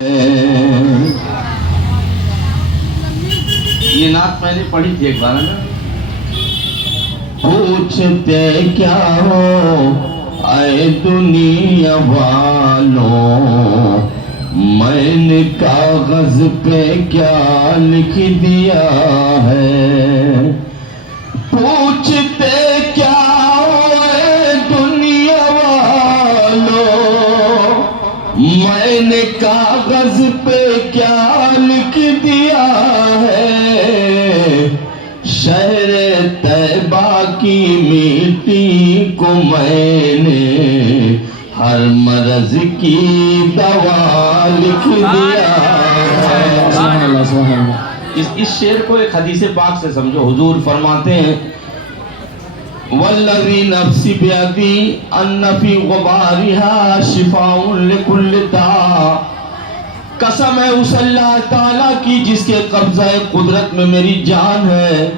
یہ نعت میں نے پڑھی تھی ایک بار نا. پوچھتے کیا ہو اے دنیا والوں، میں نے کاغذ پہ کیا لکھ دیا ہے. پوچھتے کیا ہو اے دنیا والوں، میں نے کاغذ پہ کیا لکھ دیا ہے. شہر طیبہ کی مٹی کو میں نے ہر مرض کی دوا لکھ دیا ہے. سبحان اللہ سبحان اللہ. اس شعر کو ایک حدیث پاک سے سمجھو. حضور فرماتے ہیں والذی نفسی بیدی ان فی غبارها شفاء لکل داء. قسم ہے اس اللہ تعالیٰ کی جس کے قبضہ قدرت میں میری جان ہے،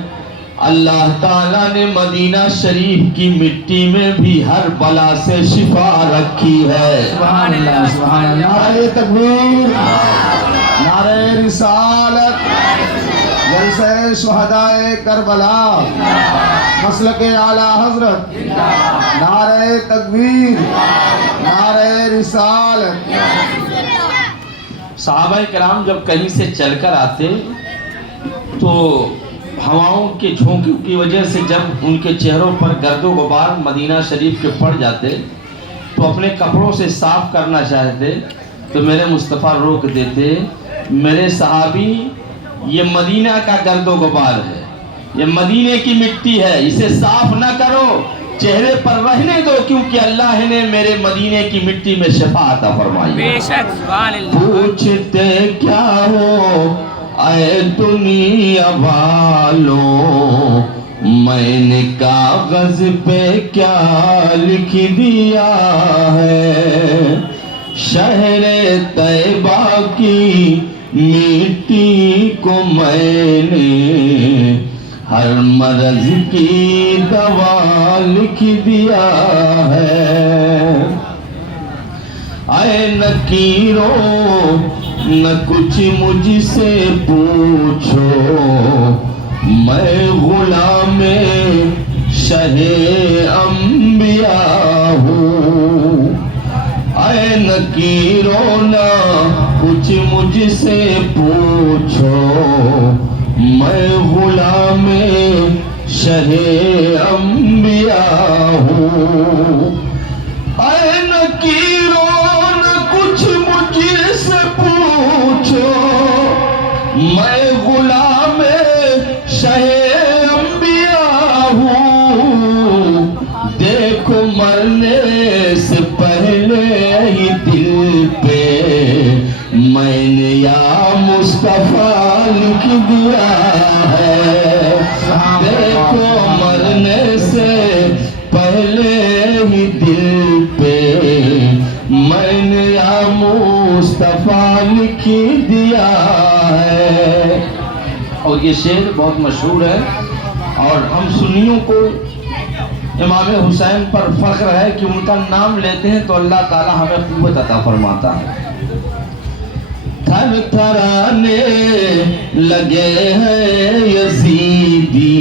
اللہ تعالیٰ نے مدینہ شریف کی مٹی میں بھی ہر بلا سے شفا رکھی ہے. سبحان اللہ سبحان اللہ. نعرہ تکبیر، نعرہ رسالت، جلسہ شہدائے کربلا، مسلک اعلی حضرت. نعرہ تکبیر، نعرہ رسالت. صحابہ کرام جب کہیں سے چل کر آتے تو ہواؤں کے جھونکوں کی وجہ سے جب ان کے چہروں پر گرد و غبار مدینہ شریف کے پڑ جاتے تو اپنے کپڑوں سے صاف کرنا چاہتے تو میرے مصطفیٰ روک دیتے. میرے صحابی، یہ مدینہ کا گرد و غبار ہے، یہ مدینے کی مٹی ہے، اسے صاف نہ کرو، چہرے پر رہنے دو، کیونکہ اللہ نے میرے مدینے کی مٹی میں شفا عطا فرمائی. بے شک سبحان اللہ. پوچھتے کیا ہو اے دنیا والوں، میں نے کاغذ پہ کیا لکھ دیا ہے. شہر طیبہ کی مٹی کو میں نے ہر مرض کی دوا لکھ دیا ہے. اے نکیرو نہ کچھ مجھ سے پوچھو، میں غلام شہ انبیاء ہوں. اے نکیرو نہ کچھ مجھ سے پوچھو، میں غلام شہ انبیاء ہوں. اے نکیرو نہ کچھ مجھ سے پوچھو، میں غلام شہ انبیاء ہوں. دیکھو مرنے سے پہلے ہی دل پہ میں نے یا مصطفیٰ لکھ دیا ہے. دیکھو مرنے سے پہلے ہی دل پہ میں نے یا مصطفیٰ لکھ دیا ہے. اور یہ شعر بہت مشہور ہے اور ہم سنیوں کو امام حسین پر فخر ہے کہ ان کا نام لیتے ہیں تو اللہ تعالی ہمیں قوت عطا فرماتا ہے. تھر تھرانے لگے ہیں یزیدی،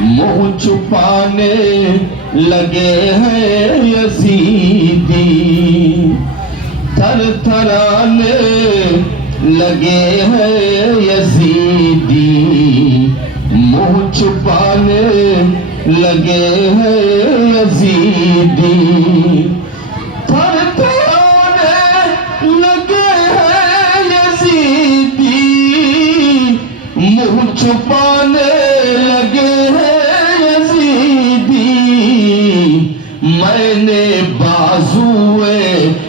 منہ چھپانے لگے ہیں یزیدی. تھر تھرانے لگے ہیں یزیدی، منہ چھپانے لگے ہیں یزیدی. تھر تھرانے لگے ہیں یزیدی، منہ چھپانے لگے ہیں یزیدی. میں نے بازوئے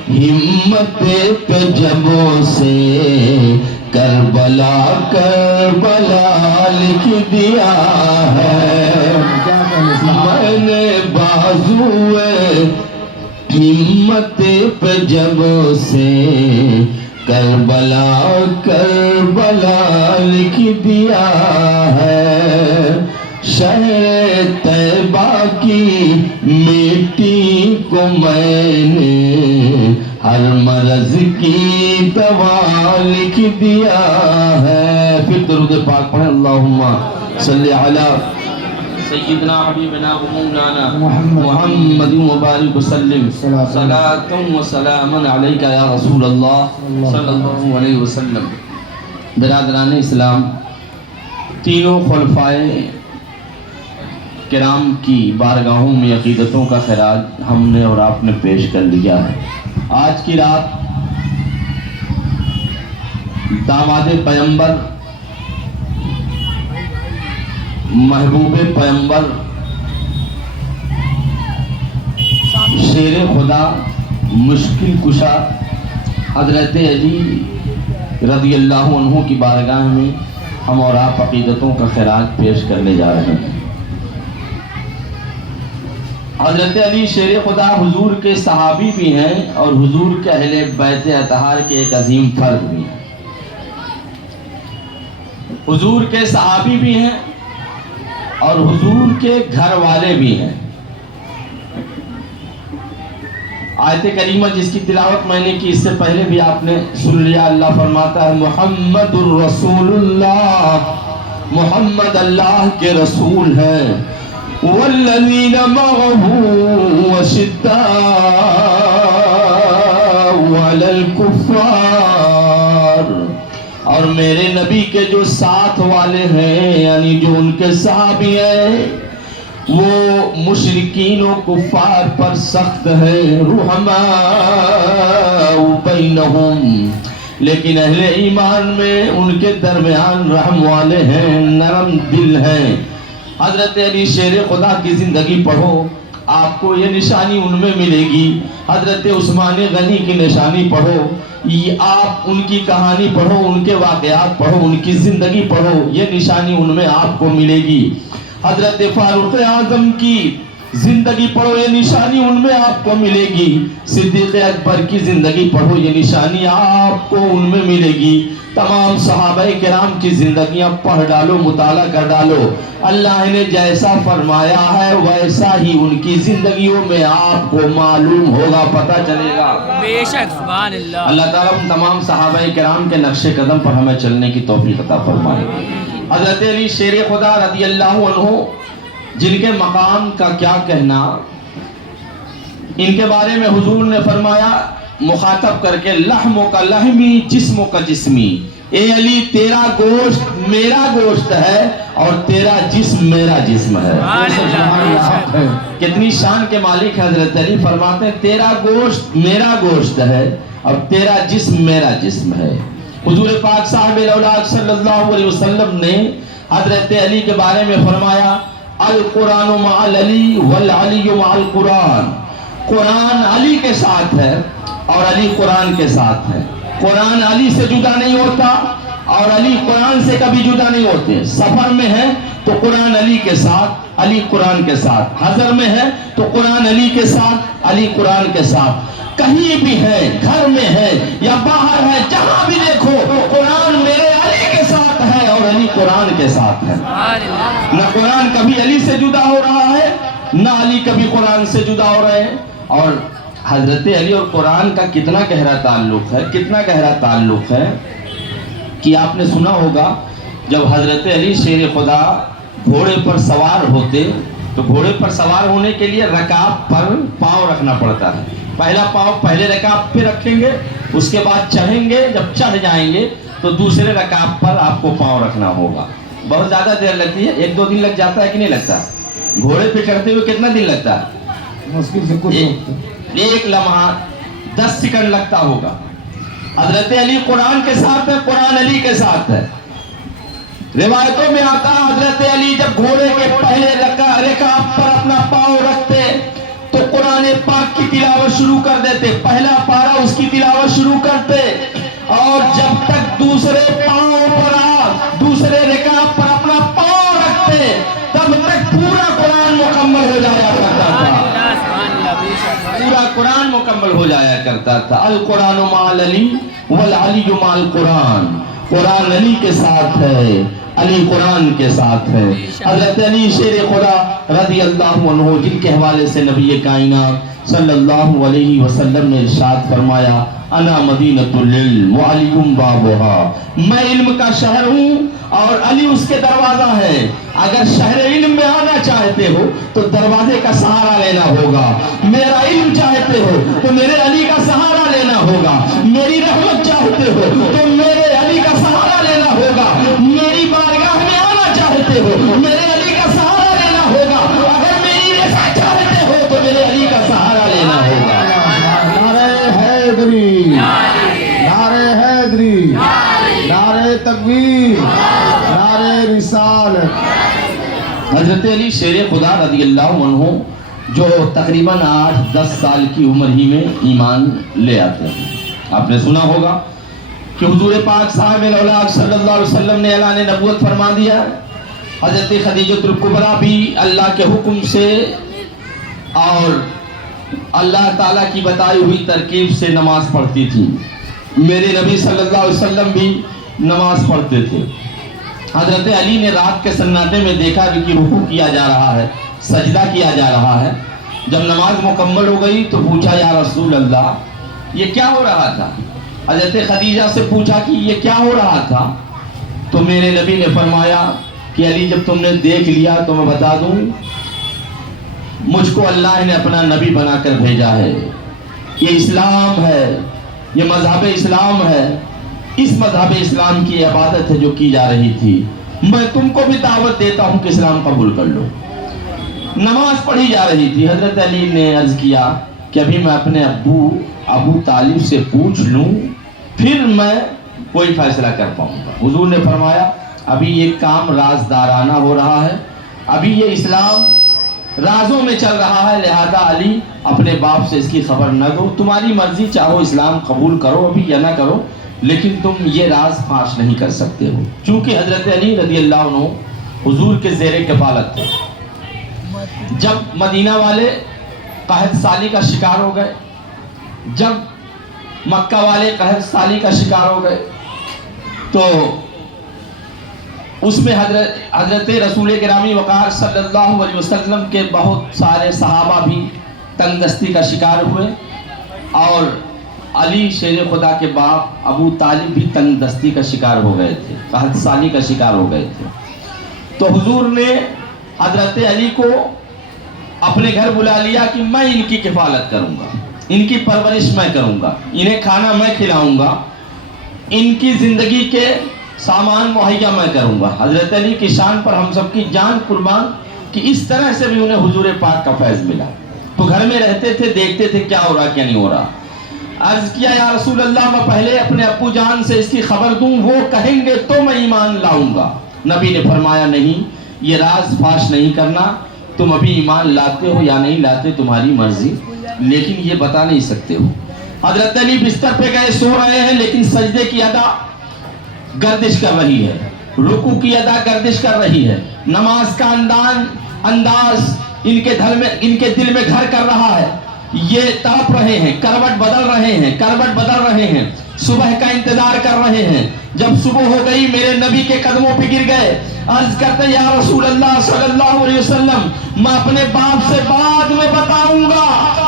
ہمت پہ جبوں سے کربلا کربلا لکھ دیا ہے. میں نے بازوئے ہمت پہ جبوں سے کربلا کربلا لکھ دیا ہے. شہر طیبہ کی مٹی کو میں نے ہر مرض کی دوا لکھ دیا ہے. پھر درود پاک پڑھیں. اللہم صلی علی سیدنا حبیبنا و مولانا محمد مبارک وسلم صلاۃ و سلام علیک یا رسول اللہ صلی اللہ علیہ وسلم. برادران اسلام، تینوں خلفائے کرام کی بارگاہوں میں عقیدتوں کا خراج ہم نے اور آپ نے پیش کر لیا ہے. آج کی رات داماد پیغمبر، محبوب پیغمبر، شیر خدا، مشکل کشا حضرت علی رضی اللہ عنہ کی بارگاہ میں ہم اور آپ عقیدتوں کا خراج پیش کرنے جا رہے ہیں. حضرت علی شیر خدا حضور کے صحابی بھی ہیں اور حضور کے اہل بیت اطہار کے ایک عظیم فرد بھی ہیں. حضور کے صحابی بھی ہیں اور حضور کے گھر والے بھی ہیں. آیت کریمہ جس کی تلاوت میں نے کی اس سے پہلے بھی آپ نے سن لیا. اللہ فرماتا ہے محمد الرسول اللہ، محمد اللہ کے رسول ہیں. والذین معه اشداء علی الکفار، اور میرے نبی کے جو ساتھ والے ہیں یعنی جو ان کے صحابی ہیں وہ مشرکین و کفار پر سخت ہے. رحماء بینہم، لیکن اہل ایمان میں ان کے درمیان رحم والے ہیں، نرم دل ہیں. حضرت علی شیر خدا کی زندگی پڑھو، آپ کو یہ نشانی ان میں ملے گی. حضرت عثمان غنی کی نشانی پڑھو، آپ ان کی کہانی پڑھو، ان کے واقعات پڑھو، ان کی زندگی پڑھو، یہ نشانی ان میں آپ کو ملے گی. حضرت فاروق اعظم کی زندگی پڑھو، یہ نشانی ان میں آپ کو ملے گی. صدیق اکبر کی زندگی پڑھو، یہ نشانی آپ کو ان میں ملے گی. تمام صحابہ کرام کی زندگیاں پڑھ ڈالو، مطالعہ کر ڈالو. اللہ نے جیسا فرمایا ہے ویسا ہی ان کی زندگیوں میں آپ کو معلوم ہوگا، پتہ چلے گا. بے شک سبحان اللہ. اللہ تعالیٰ ان تمام صحابہ کرام کے نقش قدم پر ہمیں چلنے کی توفیق عطا فرمائے. حضرت علی شیر خدا رضی اللہ عنہ، جن کے مقام کا کیا کہنا، ان کے بارے میں حضور نے فرمایا مخاطب کر کے، لحم کا لحمی جسم کا جسمی. اے علی تیرا گوشت میرا گوشت ہے اور تیرا جسم میرا جسم ہے. کتنی شان کے مالک حضرت علی. فرماتے ہیں تیرا گوشت میرا گوشت ہے اور تیرا جسم میرا جسم ہے. حضور پاک صاحب الاولاد صلی اللہ علیہ وسلم نے حضرت علی کے بارے میں فرمایا القرآن مع علی والعلی مع القرآن. قرآن علی کے ساتھ ہے اور علی قرآن کے ساتھ ہے. قرآن علی سے جدا نہیں ہوتا اور علی قرآن سے کبھی جدا نہیں ہوتے. سفر میں ہے تو قرآن علی کے ساتھ، علی قرآن کے ساتھ. حضر میں ہے تو قرآن علی کے ساتھ، علی قرآن کے ساتھ. کہیں بھی ہے، گھر میں ہے یا باہر ہے، جہاں بھی دیکھو قرآن میرے علی کے ساتھ ہے اور علی قرآن کے ساتھ ہے. نہ قرآن کبھی علی سے جدا ہو رہا ہے، نہ علی کبھی قرآن سے جدا ہو رہے ہیں. اور حضرت علی اور قرآن کا کتنا گہرا تعلق ہے، کتنا گہرا تعلق ہے کہ آپ نے سنا ہوگا جب حضرت علی شیر خدا گھوڑے پر سوار ہوتے تو گھوڑے پر سوار ہونے کے لیے رکاب پر پاؤں رکھنا پڑتا ہے. پہلا پاؤں پہلے رکاب پہ رکھیں گے، اس کے بعد چڑھیں گے. جب چڑھ جائیں گے تو دوسرے رکاب پر آپ کو پاؤں رکھنا ہوگا. بہت زیادہ دیر لگتی ہے، 1-2 دن لگ جاتا ہے کہ نہیں لگتا؟ گھوڑے پہ چڑھتے ہوئے کتنا دن لگتا ہے؟ مشکل سے کچھ ایک لمحہ 10 سیکنڈ لگتا ہوگا. حضرت علی قرآن کے ساتھ ہے، قرآن علی کے ساتھ ہے. روایتوں میں آتا حضرت علی جب گھوڑے کے پہلے رکاب پر اپنا پاؤں رکھتے تو قرآن پاک کی تلاوت شروع کر دیتے. پہلا پارہ اس کی تلاوت شروع کرتے اور جب تک دوسرے پاؤں پر دوسرے رکاب پر اپنا پاؤں رکھتے تب تک پورا قرآن مکمل ہو جایا کرتا تھا. پورا قرآن مکمل ہو جایا کرتا تھا. القرآن مع علی والعلی مع القرآن. قرآن علی کے ساتھ ہے، علی قرآن کے ساتھ ہے. حضرت علی شیر خدا رضی اللہ عنہ، جن کے حوالے سے نبی کائنات صلی اللہ علیہ وسلم نے ارشاد فرمایا انا مدینۃ العلم وعلی بابھا، میں علم کا شہر ہوں اور علی اس کے دروازہ ہے۔ اگر شہر علم میں آنا چاہتے ہو تو دروازے کا سہارا لینا ہوگا، میرا علم چاہتے ہو تو میرے علی کا سہارا لینا ہوگا، میری رحمت چاہتے ہو تو میرے علی کا سہارا لینا ہوگا، میری بارگاہ میں آنا چاہتے ہو میرے علی کا سہارا لینا ہوگا، اگر میری رضا چاہتے ہو تو میرے علی کا سہارا لینا ہوگا۔ نعرہ حیدری، نعرہ حیدری، نعرہ تکبیر، نعرہ رسالت۔ حضرت علی شیر خدا رضی اللہ عنہ جو تقریباً 8-10 سال کی عمر ہی میں ایمان لے آتے ہیں۔ آپ نے سنا ہوگا کہ حضور پاک صاحب الاولیاء صلی اللہ علیہ وسلم نے اعلان نبوت فرما دیا۔ حضرت خدیجہ الکبریٰ بھی اللہ کے حکم سے اور اللہ تعالیٰ کی بتائی ہوئی ترکیب سے نماز پڑھتی تھی۔ میرے نبی صلی اللہ علیہ وسلم بھی نماز پڑھتے تھے۔ حضرت علی نے رات کے سناٹے میں دیکھا کہ رکوع کیا جا رہا ہے، سجدہ کیا جا رہا ہے۔ جب نماز مکمل ہو گئی تو پوچھا یا رسول اللہ یہ کیا ہو رہا تھا؟ حضرت خدیجہ سے پوچھا کہ یہ کیا ہو رہا تھا؟ تو میرے نبی نے فرمایا کہ علی جب تم نے دیکھ لیا تو میں بتا دوں، مجھ کو اللہ نے اپنا نبی بنا کر بھیجا ہے، یہ اسلام ہے، یہ مذہب اسلام ہے، اس مذہب اسلام کی عبادت ہے جو کی جا رہی تھی، میں تم کو بھی دعوت دیتا ہوں کہ اسلام قبول کر لو۔ نماز پڑھی جا رہی تھی۔ حضرت علی نے عرض کیا کہ ابھی میں اپنے ابو طالب سے پوچھ لوں پھر میں کوئی فیصلہ کر پاؤں گا۔ حضور نے فرمایا ابھی یہ کام رازدارانہ ہو رہا ہے، ابھی یہ اسلام رازوں میں چل رہا ہے، لہذا علی اپنے باپ سے اس کی خبر نہ دو، تمہاری مرضی، چاہو اسلام قبول کرو ابھی یا نہ کرو، لیکن تم یہ راز فاش نہیں کر سکتے ہو۔ چونکہ حضرت علی رضی اللہ عنہ حضور کے زیر کفالت تھے۔ جب مدینہ والے قحط سالی کا شکار ہو گئے، جب مکہ والے قحط سالی کا شکار ہو گئے تو اس میں حضرت رسول گرامی وقار صلی اللہ علیہ وسلم کے بہت سارے صحابہ بھی تنگ دستی کا شکار ہوئے، اور علی شیر خدا کے باپ ابو طالب بھی تنگ دستی کا شکار ہو گئے تھے، قحط سالی کا شکار ہو گئے تھے۔ تو حضور نے حضرت علی کو اپنے گھر بلا لیا کہ میں ان کی کفالت کروں گا، ان کی پرورش میں کروں گا، انہیں کھانا میں کھلاؤں گا، ان کی زندگی کے سامان مہیا میں کروں گا۔ حضرت علی کی شان پر ہم سب کی جان قربان کہ اس طرح سے بھی انہیں حضور پاک کا فیض ملا۔ تو گھر میں رہتے تھے، دیکھتے تھے کیا ہو رہا کیا نہیں ہو رہا۔ عرض کیا یا رسول اللہ میں پہلے اپنے ابو جان سے اس کی خبر دوں، وہ کہیں گے تو میں ایمان لاؤں گا۔ نبی نے فرمایا نہیں، یہ راز فاش نہیں کرنا، تم ابھی ایمان لاتے ہو یا نہیں لاتے تمہاری مرضی، لیکن یہ بتا نہیں سکتے ہو۔ حضرت علی بستر پہ گئے، سو رہے ہیں، لیکن سجدے کی ادا گردش کر رہی ہے، رکوع کی ادا گردش کر رہی ہے، نماز کا انداز ان کے دل میں گھر کر رہا ہے، یہ تڑپ رہے ہیں، کروٹ بدل رہے ہیں، صبح کا انتظار کر رہے ہیں۔ جب صبح ہو گئی میرے نبی کے قدموں پہ گر گئے، عرض کرتے یا رسول اللہ صلی اللہ علیہ وسلم میں اپنے باپ سے بعد میں بتاؤں گا،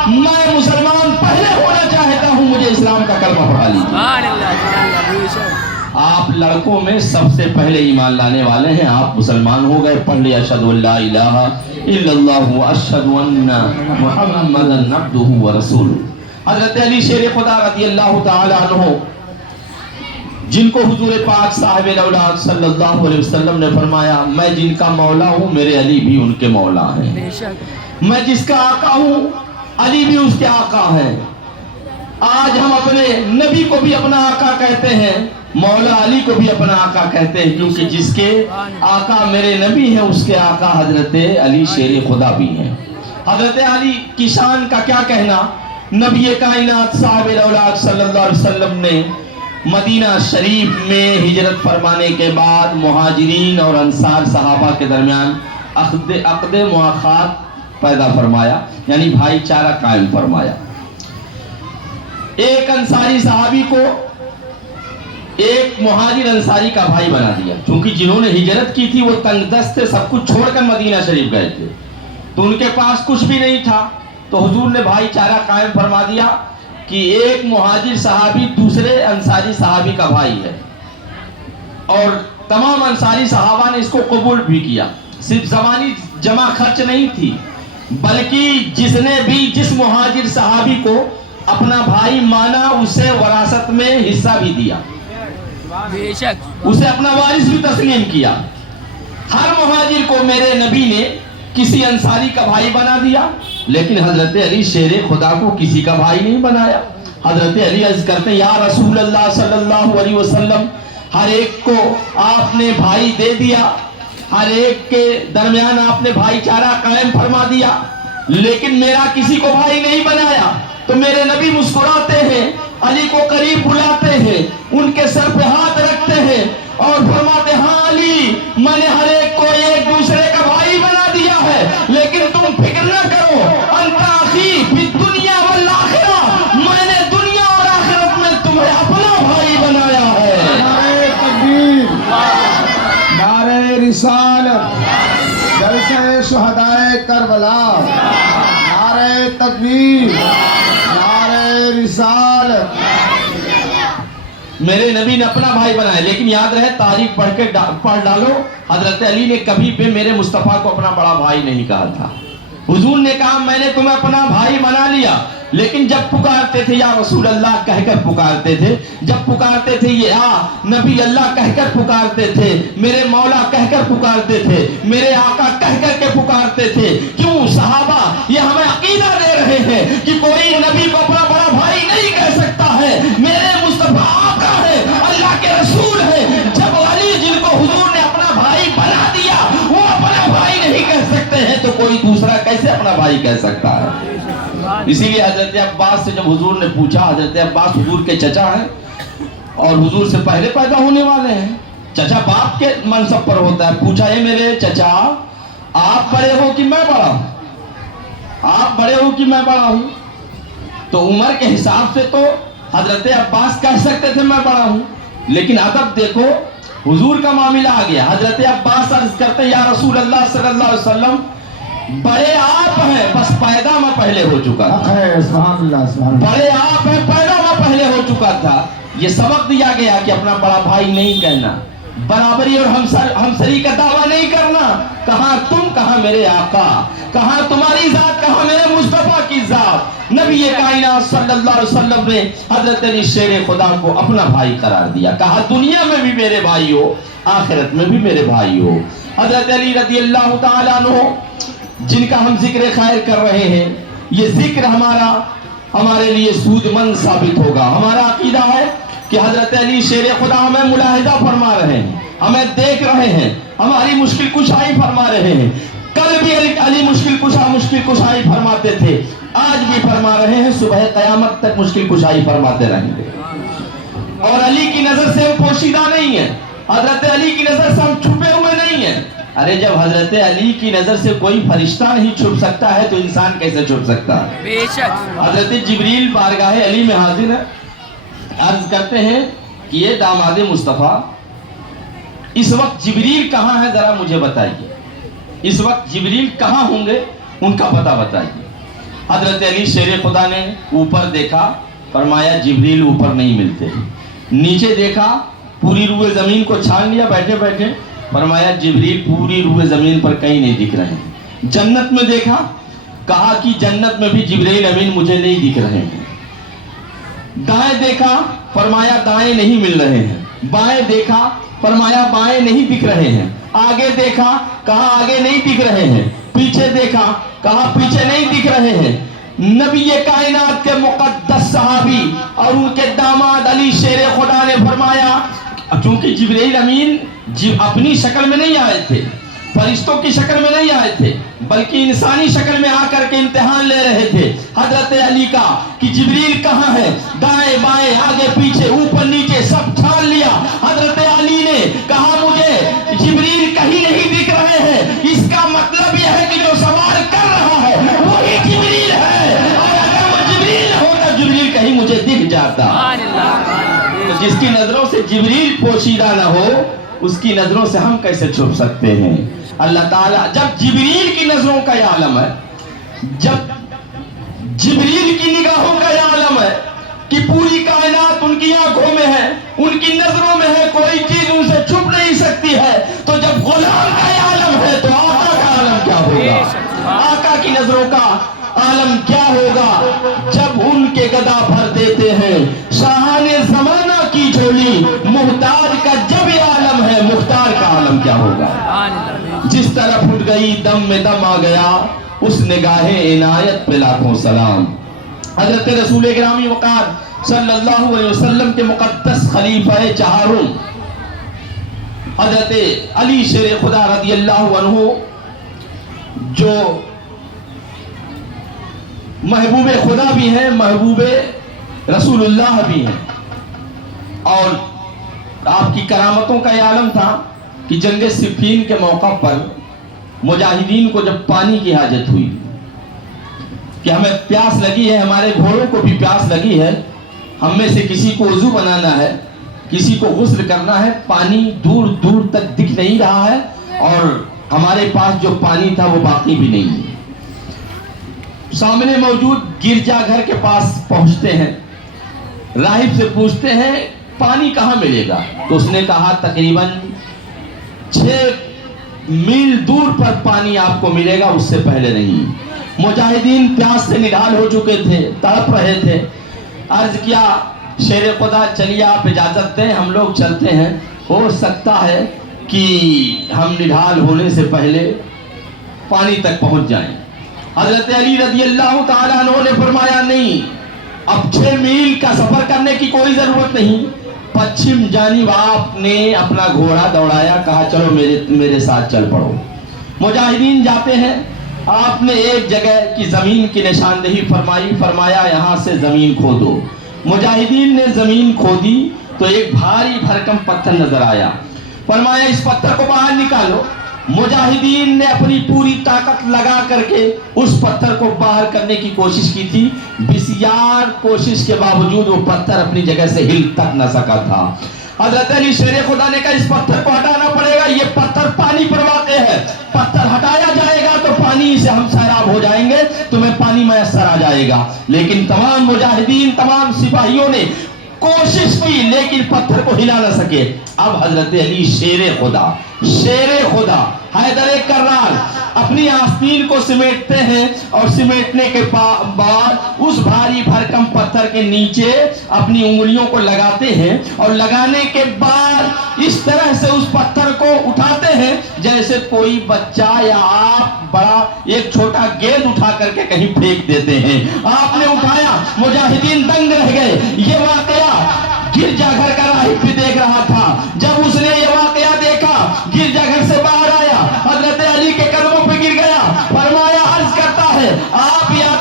میں مسلمان پہلے ہونا چاہتا ہوں، مجھے اسلام کا کلمہ پڑھا لیجیے۔ آپ لڑکوں میں سب سے پہلے ایمان لانے والے ہیں، آپ مسلمان ہو گئے، پڑھ لیا اشہد ان لا الہ الا اللہ واشہد ان محمدا عبدہ ورسولہ۔ حضرت علی شیر خدا رضی اللہ تعالی عنہ جن کو حضور پاک صاحب الاولاد صلی اللہ علیہ وسلم نے فرمایا میں جن کا مولا ہوں میرے علی بھی ان کے مولا ہیں، میں جس کا آقا ہوں علی بھی اس کے آقا ہیں۔ آج ہم اپنے نبی کو بھی اپنا آقا کہتے ہیں، مولا علی کو بھی اپنا آقا کہتے ہیں، کیونکہ جس کے آقا میرے نبی ہیں اس کے آقا حضرت علی شیر خدا بھی ہیں۔ حضرت علی کی شان کا کیا کہنا، نبی کائنات صاحب الاولاد صلی اللہ علیہ وسلم نے مدینہ شریف میں ہجرت فرمانے کے بعد مہاجرین اور انصار صحابہ کے درمیان عقد مواخات پیدا فرمایا، یعنی بھائی چارہ قائم فرمایا۔ ایک انصاری صحابی کو ایک مہاجر انصاری کا بھائی بنا دیا، چونکہ جنہوں نے ہجرت کی تھی وہ تنگ دست تھے، سب کچھ چھوڑ کر مدینہ شریف گئے تھے، تو ان کے پاس کچھ بھی نہیں تھا، تو حضور نے بھائی چارہ قائم فرما دیا کہ ایک مہاجر صحابی دوسرے انصاری صحابی کا بھائی ہے، اور تمام انصاری صحابہ نے اس کو قبول بھی کیا۔ صرف زمانی جمع خرچ نہیں تھی، بلکہ جس مہاجر صحابی کو اپنا بھائی مانا اسے وراثت میں حصہ بھی دیا، بے شک اسے اپنا وارث بھی تسلیم کیا۔ ہر مہاجر کو میرے نبی نے کسی انصاری کا بھائی بنا دیا، لیکن حضرت علی شیر خدا کو کسی کا بھائی نہیں بنایا۔ حضرت علی عرض کرتے ہیں یا رسول اللہ صلی اللہ علیہ وسلم، ہر ایک کو آپ نے بھائی دے دیا، ہر ایک کے درمیان آپ نے بھائی چارہ قائم فرما دیا، لیکن میرا کسی کو بھائی نہیں بنایا۔ تو میرے نبی مسکراتے ہیں، علی کو قریب بلاتے ہیں، ان کے سر پہ ہاتھ رکھتے ہیں اور فرماتے ہاں علی، میں نے ہر ایک کو ایک دوسرے کا بھائی بنا دیا ہے، لیکن تم فکر نہ کرو، انت اخی فی الدنیا والآخرہ، میں نے دنیا اور آخرت میں تمہیں اپنا بھائی بنایا ہے۔ نعرہ تکبیر، نعرہ رسالت، جلسہ شہدائے کربلا، نعرہ تکبیر، نعرہ رسالت۔ میرے نبی نے اپنا بھائی بنایا، لیکن یاد رہے تاریخ پڑھ ڈالو، حضرت علی نے کبھی بھی میرے مصطفیٰ کو اپنا بڑا بھائی نہیں کہا تھا۔ حضور نے کہا میں نے تمہیں اپنا بھائی بنا لیا، لیکن جب پکارتے تھے یا رسول اللہ کہہ کر پکارتے تھے، جب پکارتے تھے یا نبی اللہ کہہ کر پکارتے تھے، میرے مولا کہہ کر پکارتے تھے، میرے آقا کہہ کر کے پکارتے تھے۔ کیوں صحابہ یہ ہمیں عقیدہ دے رہے ہیں کہ کوئی نبی کو اپنا بڑا بھائی نہیں کہہ سکتا ہے، میرے مصطفیٰ آقا ہے، اللہ کے رسول ہے۔ جب علی جن کو حضور نے اپنا بھائی بنا دیا وہ اپنا بھائی نہیں کہہ سکتے ہیں، تو کوئی دوسرا کیسے اپنا بھائی کہہ سکتا ہے؟ اسی لیے حضرت عباس سے جب حضور نے پوچھا، حضرت عباس حضور کے چچا ہیں اور حضور سے پہلے پیدا ہونے والے ہیں، چچا باپ کے منصب پر ہوتا ہے، پوچھا اے میرے چچا آپ بڑے ہو کہ میں بڑا ہوں؟ آپ بڑے ہو کہ میں بڑا ہوں؟ تو عمر کے حساب سے تو حضرت عباس کہہ سکتے تھے میں بڑا ہوں، لیکن ادب دیکھو حضور کا معاملہ آ گیا۔ حضرت عباس عرض کرتے یا رسول اللہ صلی اللہ علیہ وسلم بڑے آپ ہیں، بس پیدا میں پہلے ہو چکا تھا۔ سبحان اللہ، سبحان اللہ۔ بڑے آپ ہیں، پیدا میں پہلے ہو چکا تھا۔ یہ سبق دیا گیا کہ اپنا بڑا بھائی نہیں کہنا، برابری اور ہمسری کا دعویٰ نہیں کرنا۔ کہاں تم، کہاں میرے آقا، کہاں تمہاری ذات، کہاں میرے مصطفیٰ کی ذات۔ نبی کائنات صلی اللہ علیہ وسلم نے حضرت علی شیر خدا کو اپنا بھائی قرار دیا، کہا دنیا میں بھی میرے بھائی ہو، آخرت میں بھی میرے بھائی ہو۔ حضرت علی رضی اللہ تعالیٰ عنہ جن کا ہم ذکر خیر کر رہے ہیں، یہ ذکر ہمارے لیے سود مند ثابت ہوگا۔ ہمارا عقیدہ ہے کہ حضرت علی شیر خدا ہمیں ملاحظہ فرما رہے ہیں، ہمیں دیکھ رہے ہیں، ہماری مشکل کشائی فرما رہے ہیں۔ کل بھی علی مشکل کشائی فرماتے تھے، آج بھی فرما رہے ہیں، صبح قیامت تک مشکل کشائی فرماتے رہیں گے۔ اور علی کی نظر سے ہم پوشیدہ نہیں ہیں، حضرت علی کی نظر سے ہم چھپے ہوئے نہیں ہیں۔ ارے جب حضرت علی کی نظر سے کوئی فرشتہ نہیں چھپ سکتا ہے تو انسان کیسے چھپ سکتا ہے؟ بے شک حضرت جبریل بارگاہ علی میں حاضر ہے، عرض کرتے ہیں کہ یہ داماد مصطفیٰ، اس وقت جبریل کہاں ہے ذرا مجھے بتائیے، اس وقت جبریل کہاں ہوں گے ان کا پتہ بتائیے۔ حضرت علی شیر خدا نے اوپر دیکھا، فرمایا جبریل اوپر نہیں ملتے۔ نیچے دیکھا، پوری روئے زمین کو چھان لیا بیٹھے بیٹھے، فرمایا جبریل پوری روئے زمین پر کہیں نہیں دکھ رہے ہیں۔ جنت میں دیکھا، کہا کہ جنت میں بھی جبریل امین مجھے نہیں دکھ رہے ہیں۔ دائیں دیکھا، فرمایا دائیں نہیں مل رہے ہیں۔ بائیں دیکھا، فرمایا بائیں نہیں دکھ رہے ہیں۔ آگے دیکھا، کہا آگے نہیں دکھ رہے ہیں۔ پیچھے دیکھا، کہا پیچھے نہیں دکھ رہے ہیں۔ نبی کائنات کے مقدس صحابی اور ان کے داماد علی شیر خدا نے فرمایا، چونکہ جبریل امین اپنی شکل میں نہیں آئے تھے، فرشتوں کی شکل میں نہیں آئے تھے، بلکہ انسانی شکل میں آ کر کے امتحان لے رہے تھے حضرت علی کا کہ جبریل کہاں ہے۔ دائیں بائیں آگے پیچھے اوپر نیچے سب چھان لیا۔ حضرت علی نے کہا مجھے جبریل کہیں نہیں دکھ رہے ہیں، اس کا مطلب یہ ہے کہ جو سوال کر رہا ہے وہی جبریل ہے، اور اگر وہ جبریل ہوتا جبریل کہیں مجھے دکھ جاتا۔ تو جس کی نظروں سے جبریل پوشیدہ نہ ہو اس کی نظروں سے ہم کیسے چھپ سکتے ہیں؟ اللہ تعالیٰ جب جبریل کی نظروں کا یہ عالم ہے، جب جبریل کی نگاہوں کا یہ عالم ہے کہ پوری کائنات ان کی آنکھوں میں ہے، ان کی نظروں میں ہے، کوئی چیز ان سے چھپ نہیں سکتی ہے. تو جب غلام کا یہ عالم ہے تو آقا کا عالم کیا ہوگا؟ آقا کی نظروں کا عالم کیا ہوگا جب ان کے گدا بھر دیتے ہیں شاہان زمانہ کی جھولی. محتاج کا جب یہ عالم ہے، مختار کا عالم کیا ہوگا؟ جس طرح پھٹ گئی دم میں دم آ گیا، اس نگاہ عنایت پہ لاکھوں سلام. حضرت رسول گرامی وقار صلی اللہ علیہ وسلم کے مقدس خلیفہ چہارم حضرت علی شیر خدا رضی اللہ عنہ، جو محبوب خدا بھی ہیں، محبوب رسول اللہ بھی ہیں، اور آپ کی کرامتوں کا یہ عالم تھا کہ جنگ صفین کے موقع پر مجاہدین کو جب پانی کی حاجت ہوئی کہ ہمیں پیاس لگی ہے، ہمارے گھوڑوں کو بھی پیاس لگی ہے، ہم میں سے کسی کو وضو بنانا ہے، کسی کو غسل کرنا ہے، پانی دور دور تک دکھ نہیں رہا ہے اور ہمارے پاس جو پانی تھا وہ باقی بھی نہیں ہے. سامنے موجود گرجا گھر کے پاس پہنچتے ہیں، راہب سے پوچھتے ہیں پانی کہاں ملے گا؟ تو اس نے کہا تقریباً 6 میل دور پر پانی آپ کو ملے گا، اس سے پہلے نہیں. مجاہدین پیاس سے نڈال ہو چکے تھے، تڑپ رہے تھے. عرض کیا شیر خدا چلیے آپ اجازت دیں، ہم لوگ چلتے ہیں، ہو سکتا ہے کہ ہم نڈال ہونے سے پہلے پانی تک پہنچ جائیں. حضرت علی رضی اللہ تعالیٰ عنہ نے فرمایا نہیں، اب 6 میل کا سفر کرنے کی کوئی ضرورت نہیں. پچھم جانب آپ نے اپنا گھوڑا دوڑایا، کہا چلو میرے ساتھ چل پڑو. مجاہدین جاتے ہیں، آپ نے ایک جگہ کی زمین کی نشاندہی فرمائی، فرمایا یہاں سے زمین کھودو. مجاہدین نے زمین کھودی تو ایک بھاری بھرکم پتھر نظر آیا. فرمایا اس پتھر کو باہر نکالو. مجاہدین نے اپنی پوری طاقت لگا کر کے اس پتھر کو باہر کرنے کی کوشش کی تھی، بسیار کوشش کے باوجود وہ پتھر اپنی جگہ سے ہل تک نہ سکا تھا. حضرت علی شیر خدا نے کہا اس پتھر کو ہٹانا پڑے گا، یہ پتھر پانی پر واقع ہے، پتھر ہٹایا جائے گا تو پانی سے ہم سیراب ہو جائیں گے، تمہیں پانی میسر آ جائے گا. لیکن تمام مجاہدین، تمام سپاہیوں نے کوشش کی لیکن پتھر کو ہلا نہ سکے. اب حضرت علی شیر خدا حیدر کرار اپنی آستین کو سمیٹتے ہیں اور سمیٹنے کے بعد اس بھاری بھرکم پتھر کے نیچے اپنی انگلیوں کو لگاتے ہیں اور لگانے کے بعد اس طرح سے اس پتھر کو اٹھاتے ہیں جیسے کوئی بچہ یا آپ بڑا ایک چھوٹا گیند اٹھا کر کے کہیں پھینک دیتے ہیں. آپ نے اٹھایا، مجاہدین دنگ رہ گئے. یہ واقعہ گرجا گھر کا راہب بھی دیکھ رہا تھا. جب اس نے یہ واقعہ دیکھا، گرجا گھر سے باہر آیا، حضرت علی کے قدموں پہ گر گیا. فرمایا عرض کرتا ہے آپ یا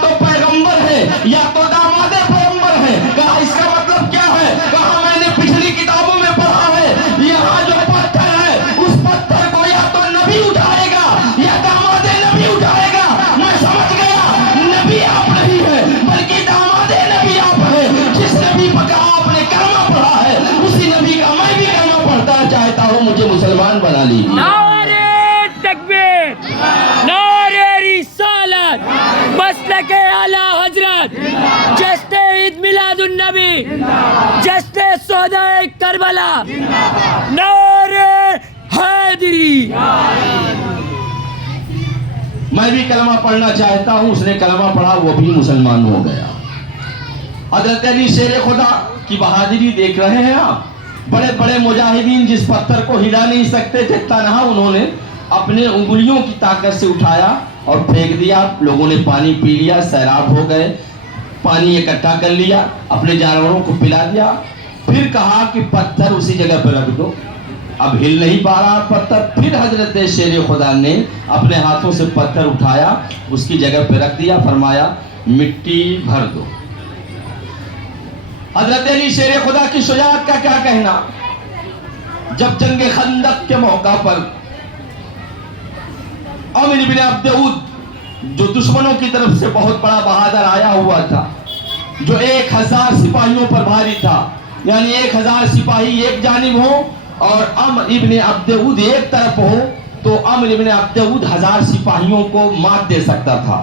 تو پیغمبر ہیں یا تو داماد پیغمبر ہیں. کہا اس کا مطلب کیا ہے؟ کہا میں نے پچھلی کتابوں میں پڑھا ہے یہاں جو پتھر ہے اس پتھر کو یا تو نبی اٹھائے گا یا داماد نبی اٹھائے گا. میں سمجھ گیا نبی آپ نہیں ہے بلکہ داماد نبی آپ ہیں. جس نبی کا آپ نے کلمہ پڑھا ہے اسی نبی کا میں بھی کلمہ پڑھتا چاہتا ہوں، مجھے مسلمان بنا لیجیے. نعرہ تکبیر، نعرہ رسالت، مسلک اعلی حضرت، جشن عید میلاد النبی، جشن شہداء کربلا، نعرہ حیدری. میں بھی کلمہ پڑھنا چاہتا ہوں. اس نے کلمہ پڑھا، وہ بھی مسلمان ہو گیا. حضرت علی شیر خدا کی بہادری دیکھ رہے ہیں آپ. بڑے بڑے مجاہدین جس پتھر کو ہلا نہیں سکتے تھے، تنہا انہوں نے اپنے انگلیوں کی طاقت سے اٹھایا اور پھینک دیا. لوگوں نے پانی پی لیا، سیراب ہو گئے. پانی اکٹھا کر لیا، اپنے جانوروں کو پلا دیا. پھر کہا کہ پتھر اسی جگہ پہ رکھ دو. اب ہل نہیں پا رہا پتھر. پھر حضرت شیر خدا نے اپنے ہاتھوں سے پتھر اٹھایا، اس کی جگہ پہ رکھ دیا. فرمایا مٹی بھر دو. حضرت علی شیر خدا کی شجاعت کا کیا کہنا. جب جنگ خندق کے موقع پر عامر بن عبد اود جو دشمنوں کی طرف سے بہت بڑا بہادر آیا ہوا تھا، جو 1000 سپاہیوں پر بھاری تھا، یعنی 1000 سپاہی ایک جانب ہو اور عامر ابن عبد اود ایک طرف ہو تو عامر ابن عبد اود 1000 سپاہیوں کو مات دے سکتا تھا.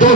2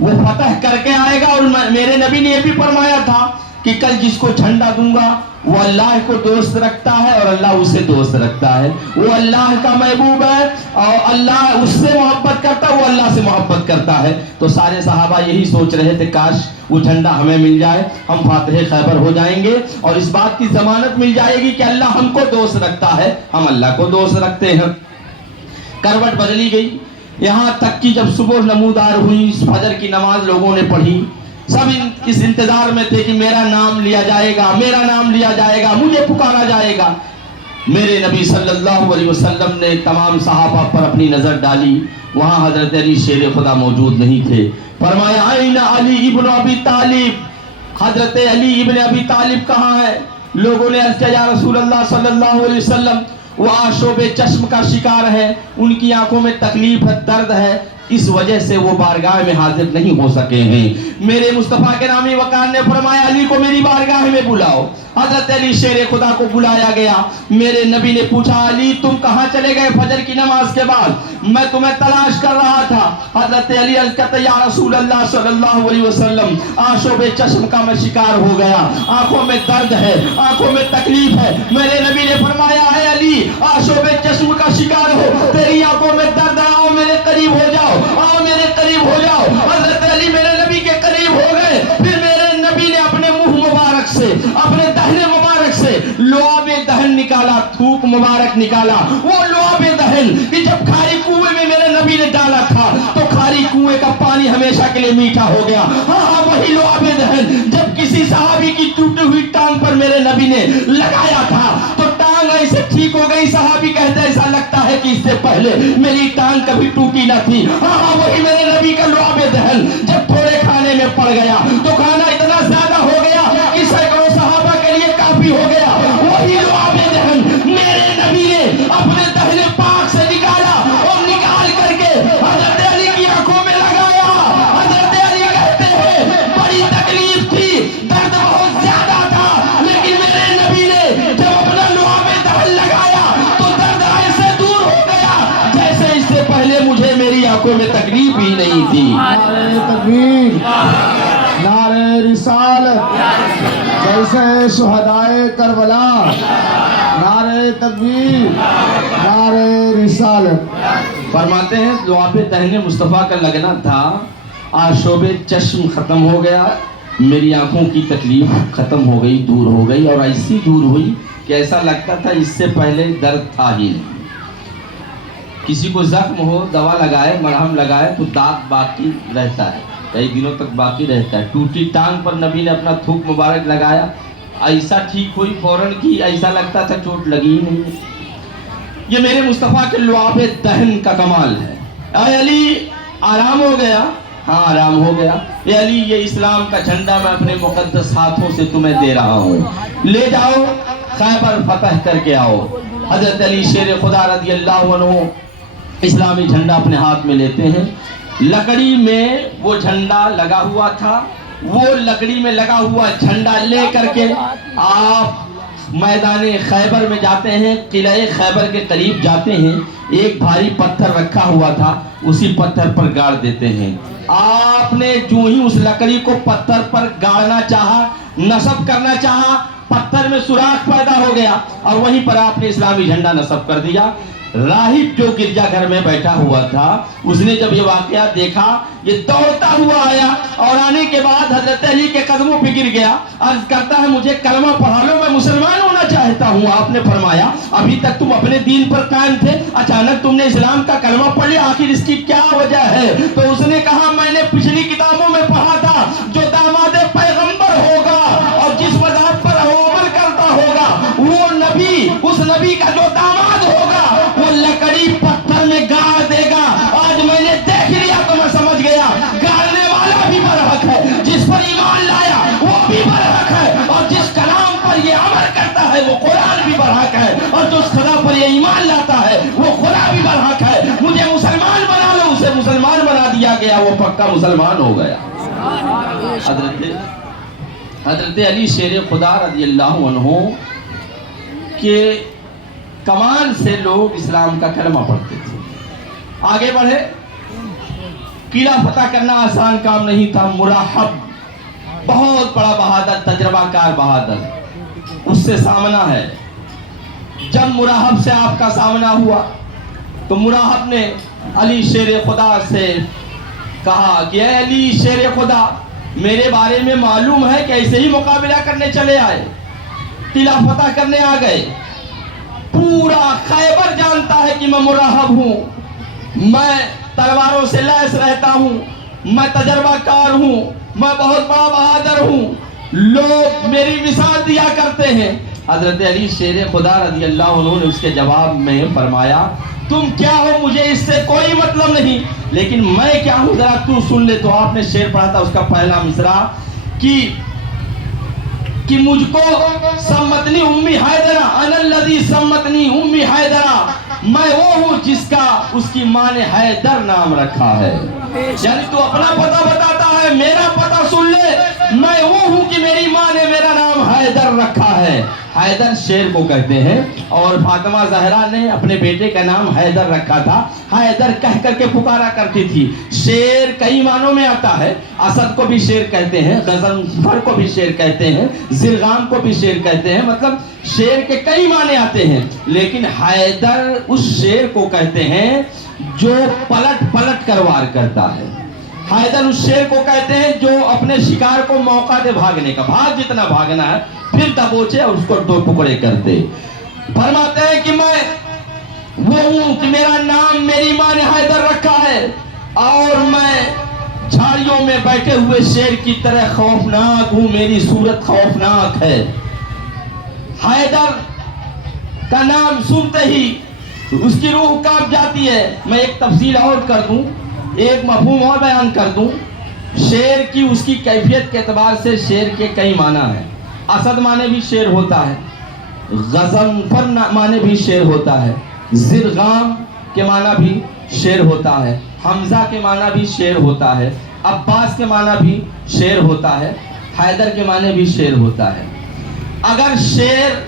وہ فتح کر کے آئے گا. اور میرے نبی نے یہ بھی فرمایا تھا کہ کل جس کو جھنڈا دوں گا وہ اللہ کو دوست رکھتا ہے اور اللہ اسے دوست رکھتا ہے. وہ اللہ کا محبوب ہے اور اللہ اس سے محبت کرتا ہے, وہ اللہ سے محبت کرتا ہے. تو سارے صحابہ یہی سوچ رہے تھے کاش وہ جھنڈا ہمیں مل جائے, ہم فاتح خیبر ہو جائیں گے اور اس بات کی ضمانت مل جائے گی کہ اللہ ہم کو دوست رکھتا ہے, ہم اللہ کو دوست رکھتے ہیں. کروٹ بدلی گئی یہاں تک کہ جب صبح نمودار ہوئی, فجر کی نماز لوگوں نے پڑھی, سب اس انتظار میں تھے کہ میرا نام لیا جائے گا, میرا نام لیا جائے گا, مجھے پکارا جائے گا. میرے نبی صلی اللہ علیہ وسلم نے تمام صحابہ پر اپنی نظر ڈالی, وہاں حضرت علی شیر خدا موجود نہیں تھے. فرمایا آئین علی ابن ابی طالب, حضرت علی ابن ابی طالب کہاں ہے؟ لوگوں نے عرض کیا یا رسول اللہ صلی اللہ علیہ وسلم وہ آشوب چشم کا شکار ہے, ان کی آنکھوں میں تکلیف ہے, درد ہے, اس وجہ سے وہ بارگاہ میں حاضر نہیں ہو سکے ہیں. میرے مصطفیٰ کے نامی وقار نے فرمایا علی کو میری بارگاہ میں بلاؤ. حضرت علی شیر خدا کو بلایا گیا. میرے نبی نے پوچھا علی تم کہاں چلے گئے فجر کی نماز کے بعد؟ میں تمہیں تلاش کر رہا تھا. حضرت علی عرض کرتے یا رسول اللہ صلی اللہ علیہ وسلم آشوب چشم کا میں شکار ہو گیا, آنکھوں میں درد ہے, آنکھوں میں تکلیف ہے. میرے نبی نے فرمایا ہے علی آشوب چشم کا شکار ہو, تیری آنکھوں میں درد ہے, آؤ میرے قریب ہو جاؤ, آؤ میرے قریب ہو جاؤ. حضرت علی میرے نبی کے قریب ہو گئے. پھر میرے نبی نے اپنے منہ مبارک سے, اپنے دہنے مبارک سے لعاب دہن نکالا, تھوک مبارک نکالا. وہ لعاب دہن کہ جب کھاری کنویں میں میرے نبی نے ڈالا تھا تو کھاری کنویں کا پانی ہمیشہ کے لیے میٹھا ہو گیا. ہاں وہی لعاب دہن جب کسی صحابی کی ٹوٹی ہوئی ٹانگ پر میرے نبی نے لگایا تھا تو ٹانگ ایسے ٹھیک ہو گئی. صحابی کہتے ہیں ایسا لگتا ہے کہ اس سے پہلے میری ٹانگ کبھی ٹوٹی نہ تھی. ہاں وہی میرے نبی کا لعاب دہن جب تھوڑے کھانے میں پڑ گیا تو کھانا اتنا زیادہ ہو گیا کہ سینکڑوں صحابہ کے لیے کافی ہو گیا. وہی لعاب دہن میرے نبی نے اپنے دہنے پاک سے نکالا اور نکال کر کے حضرت علی کی آنکھوں میں لگایا. حضرت علی کہتے ہیں بڑی تکلیف تھی, درد بہت زیادہ تھا, لیکن میرے نبی نے جب اپنا لعاب دہن لگایا تو درد ایسے دور ہو گیا جیسے اس سے پہلے مجھے میری آنکھوں میں تکلیف ہی نہیں تھی. نعرہ تکبیر, نعرہ رسالت, جیسے شہدائے کربلا. نعرہ تکبیر, نعرہ رسالت. فرماتے ہیں لعاب دہن مصطفیٰ کا لگنا تھا, آشوب چشم ختم ہو گیا, میری آنکھوں کی تکلیف ختم ہو گئی, دور ہو گئی, اور ایسی دور ہوئی کہ ایسا لگتا تھا اس سے پہلے درد تھا ہی نہیں. کسی کو زخم ہو, دوا لگائے, مرہم لگائے تو داغ باقی رہتا ہے, کئی دنوں تک باقی رہتا ہے. ٹوٹی ٹانگ پر نبی نے اپنا تھوک مبارک لگایا, ایسا ٹھیک ہوئی فوراً کی ایسا لگتا تھا چوٹ لگی ہی نہیں. یہ میرے مصطفیٰ کے لعاب دہن کا کمال ہے. اے علی آرام ہو گیا؟ ہاں آرام ہو گیا. اے علی یہ اسلام کا جھنڈا میں اپنے مقدس ہاتھوں سے تمہیں دے رہا ہوں, لے جاؤ, خیبر فتح کر کے آؤ. حضرت علی شیر خدا رضی اللہ عنہ اسلامی جھنڈا اپنے ہاتھ میں لیتے ہیں. لکڑی میں وہ جھنڈا لگا ہوا تھا, وہ لکڑی میں لگا ہوا جھنڈا لے کر کے آپ میدان خیبر میں جاتے ہیں, قلعہ خیبر کے قریب جاتے ہیں. ایک بھاری پتھر رکھا ہوا تھا, اسی پتھر پر گاڑ دیتے ہیں. آپ نے جو ہی اس لکڑی کو پتھر پر گاڑنا چاہا, نصب کرنا چاہا, پتھر میں سوراخ پیدا ہو گیا اور وہیں پر آپ نے اسلامی جھنڈا نصب کر دیا. راہب جو گرجا گھر میں بیٹھا ہوا تھا, اس نے جب یہ واقعہ دیکھا, یہ دوڑتا ہوا آیا اور آنے کے بعد حضرت علی کے قدموں پہ گر گیا. عرض کرتا ہے مجھے کلمہ پڑھا لو, میں مسلمان ہونا چاہتا ہوں. آپ نے فرمایا ابھی تک تم اپنے دین پر قائم تھے, اچانک تم نے اسلام کا کلمہ پڑھ لیا, آخر اس کی کیا وجہ ہے؟ تو اس نے کہا میں نے پچھلی کتابوں میں پڑھا تھا جو داماد پیغمبر ہوگا اور جس مذہب پر وہ عمل کرتا ہوگا وہ نبی, اس نبی کا جو داماد ہوگا وہ لکڑی پتھر میں گاڑ دے گا. آج میں نے دیکھ لیا تو میں سمجھ گیا گاڑنے والا بھی برحق ہے, جس پر ایمان لایا وہ بھی برحق ہے, اور جس کلام پر یہ عمل کرتا ہے وہ قرآن بھی برحق ہے, اور جو خدا پر یہ ایمان لاتا ہے وہ خدا بھی برحق ہے. مجھے مسلمان بنا لو, اسے مسلمان بنا دیا گیا, وہ پکا مسلمان ہو گیا. حضرت علی شیر خدا رضی اللہ عنہ کے کمال سے لوگ اسلام کا کلمہ پڑھتے تھے. آگے بڑھے, قلعہ فتح کرنا آسان کام نہیں تھا. مراحب بہت بڑا بہادر، تجربہ کار بہادر، اس سے سامنا ہے. جب مراحب سے آپ کا سامنا ہوا تو مراحب نے علی شیر خدا سے کہا کہ اے علی شیر خدا، میرے بارے میں معلوم ہے کہ ایسے ہی مقابلہ کرنے چلے آئے، قلعہ فتح کرنے آ گئے. پورا خیبر جانتا ہے کہ میں مراحب ہوں، میں تلواروں سے لیس رہتا ہوں، میں تجربہ کار ہوں، میں بہت بڑا بہادر ہوں، لوگ میری مثال دیا کرتے ہیں. حضرت علی شیر خدا رضی اللہ عنہ نے اس کے جواب میں فرمایا تم کیا ہو مجھے اس سے کوئی مطلب نہیں، لیکن میں کیا ہوں ذرا تو سن لے. تو آپ نے شعر پڑھا تھا، اس کا پہلا مصرع کہ مجھ کو سمتنی امی حیدرہ، انا الذی سمتنی امی حیدرہ، میں وہ ہوں جس کا اس کی ماں نے حیدر نام رکھا ہے. یعنی تو اپنا پتہ بتاتا ہے، میرا پتہ سن لے، میں وہ ہوں کہ میری ماں نے میرا نام حیدر رکھا ہے. حیدر شیر کو کہتے ہیں، اور فاطمہ زہرا نے اپنے بیٹے کا نام حیدر رکھا تھا. حیدر کہہ کر کے پکارا کرتی تھی. شیر کئی معنوں میں آتا ہے، اسد کو بھی شیر کہتے ہیں، غضنفر کو بھی شیر کہتے ہیں، زرغام کو بھی شیر کہتے ہیں، مطلب شیر کے کئی معنی آتے ہیں. لیکن حیدر اس شیر کو کہتے ہیں جو پلٹ پلٹ کر وار کرتا ہے. حیدر اس شیر کو کہتے ہیں جو اپنے شکار کو موقع دے بھاگنے کا، بھاگ جتنا بھاگنا ہے پھر دبوچے اور اس کو دو ٹکڑے کرتے. فرماتے ہیں کہ میں وہ ہوں کہ میرا نام میری ماں نے حیدر رکھا ہے، اور میں جھاڑیوں میں بیٹھے ہوئے شیر کی طرح خوفناک ہوں، میری صورت خوفناک ہے. حیدر کا نام سنتے ہی اس کی روح کانپ جاتی ہے. میں ایک تفصیل اور کر دوں، ایک مفہوم اور بیان کر دوں. شیر کی اس کی کیفیت کے اعتبار سے شیر کے کئی معنی ہیں. اسد معنی بھی شیر ہوتا ہے، غضنفر معنی بھی شیر ہوتا ہے، زرغام کے معنی بھی شیر ہوتا ہے، حمزہ کے معنی بھی شیر ہوتا ہے، عباس کے معنی بھی شیر ہوتا ہے، حیدر کے معنی بھی شیر ہوتا ہے. اگر شیر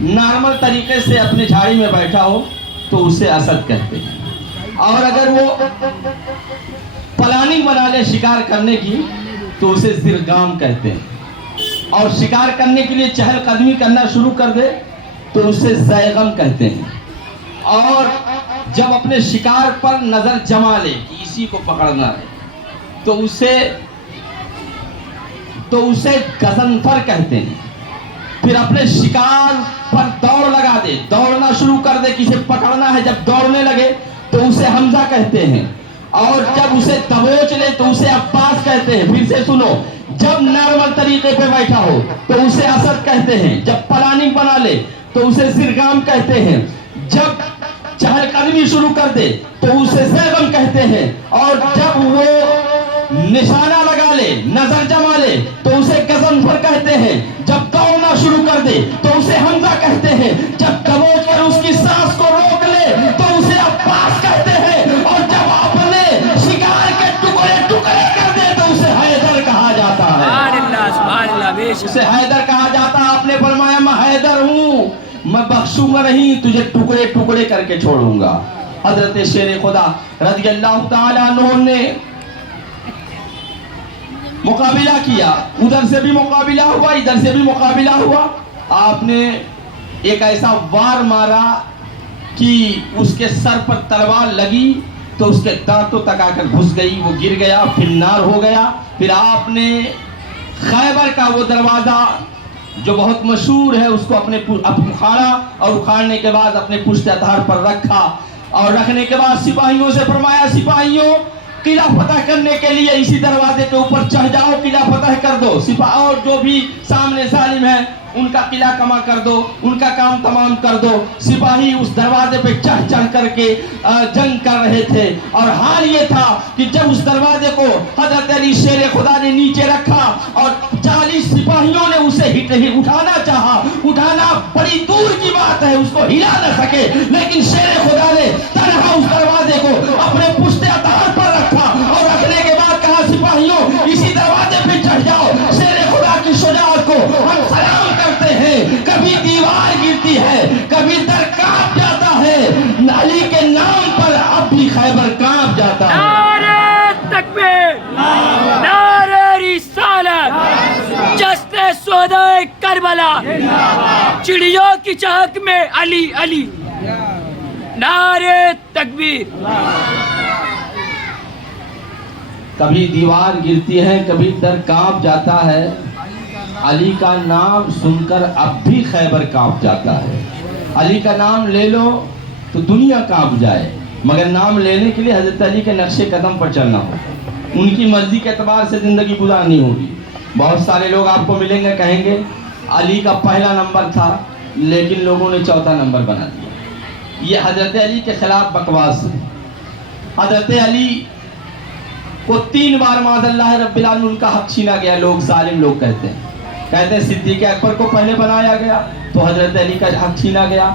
نارمل طریقے سے اپنے جھاڑی میں بیٹھا ہو تو اسے اسد کہتے ہیں، اور اگر وہ پلاننگ بنا لے شکار کرنے کی تو اسے زرغام کہتے ہیں، اور شکار کرنے کے لیے چہل قدمی کرنا شروع کر دے تو اسے زیغم کہتے ہیں. اور جب اپنے شکار پر نظر جما لے کہ اسی کو پکڑنا ہے تو اسے غضنفر کہتے ہیں. پھر اپنے شکار پر دوڑ لگا دے، دوڑنا شروع کر دے، کسے پکڑنا ہے، جب دوڑنے لگے تو اسے حمزہ کہتے ہیں. اور جب اسے دبوچ لے تو اسے عباس کہتے ہیں. پھر سے سنو، جب نارمل طریقے پہ بیٹھا ہو تو اسے اسد کہتے ہیں، جب پلاننگ بنا لے تو اسے زرغام کہتے ہیں، جب چہل قدمی شروع کر دے تو اسے زیغم کہتے ہیں، اور جب وہ نشانہ لگا لے، نظر جما لے تو اسے غضنفر کہتے ہیں، جب دوڑنا شروع کر دے تو اسے حمزہ کہتے ہیں، جب دبوچ کر اس کی سانس کو روک لے تو اسے عباس کہتے ہیں، اور جب اپنے شکار کے ٹکڑے ٹکڑے کر دے تو اسے حیدر کہا جاتا ہے. سبحان اللہ، بے شک. اسے حیدر کہا جاتا ہے. آپ نے فرمایا میں حیدر ہوں، میں بخشوں گا نہیں، تجھے ٹکڑے ٹکڑے کر کے چھوڑوں گا. حضرت شیر خدا رضی اللہ تعالیٰ عنہ نے مقابلہ کیا، ادھر سے بھی مقابلہ ہوا، ادھر سے بھی مقابلہ ہوا. آپ نے ایک ایسا وار مارا کہ اس کے سر پر تلوار لگی تو اس کے دانتوں تک آ کر گھس گئی، وہ گر گیا، پھر نار ہو گیا. پھر آپ نے خیبر کا وہ دروازہ جو بہت مشہور ہے اس کو اپنے اکھاڑا، اور اکھاڑنے کے بعد اپنے پشت اتھار پر رکھا، اور رکھنے کے بعد سپاہیوں سے فرمایا سپاہیوں قلعہ فتح کرنے کے لیے اسی دروازے کے اوپر چڑھ جاؤ، قلعہ فتح کر دو. اور جو بھی سامنے ظالم ہے ان کا قلعہ کما کر دو، ان کا کام تمام کر دو. سپاہی اس دروازے پہ چڑھ چڑھ کر کے جنگ کر رہے تھے، اور حال یہ تھا کہ جب اس دروازے کو حضرت علی شیر خدا نے نیچے رکھا اور 40 سپاہیوں نے اسے اٹھانا چاہا، اٹھانا بڑی دور کی بات ہے، اس کو ہلا نہ سکے، لیکن شیر خدا نے تنہا اس دروازے کو اپنے پشت اتھار پر رکھا، اور رکھنے کے بعد کہا سپاہیوں اسی دروازے پہ چڑھ جاؤ. شیر خدا کی شجاعت کو ہم سلام کرتے ہیں. کبھی دیوار گرتی ہے، کبھی در کانپ جاتا ہے، علی کے نام پر اب بھی خیبر کانپ جاتا ہے. نعرہ تکبیر. شہدائے کربلا، چڑیوں کی چہک میں علی علی، نعرے تکبیر۔ کبھی دیوار گرتی ہے، کبھی در کانپ جاتا ہے، علی کا نام سن کر اب بھی خیبر کانپ جاتا ہے۔ علی کا نام لے لو تو دنیا کانپ جائے، مگر نام لینے کے لیے حضرت علی کے نقش قدم پر چلنا ہوگا، ان کی مرضی کے اعتبار سے زندگی گزارنی ہوگی۔ بہت سارے لوگ آپ کو ملیں گے، کہیں گے علی کا پہلا نمبر تھا لیکن لوگوں نے چوتھا نمبر بنا دیا۔ یہ حضرت علی کے خلاف بکواس ہے۔ حضرت علی کو 3 بار معاذ اللہ رب العالمین ان کا حق چھینا گیا۔ لوگ ظالم لوگ کہتے ہیں صدیق اکبر کو پہلے بنایا گیا تو حضرت علی کا حق چھینا گیا،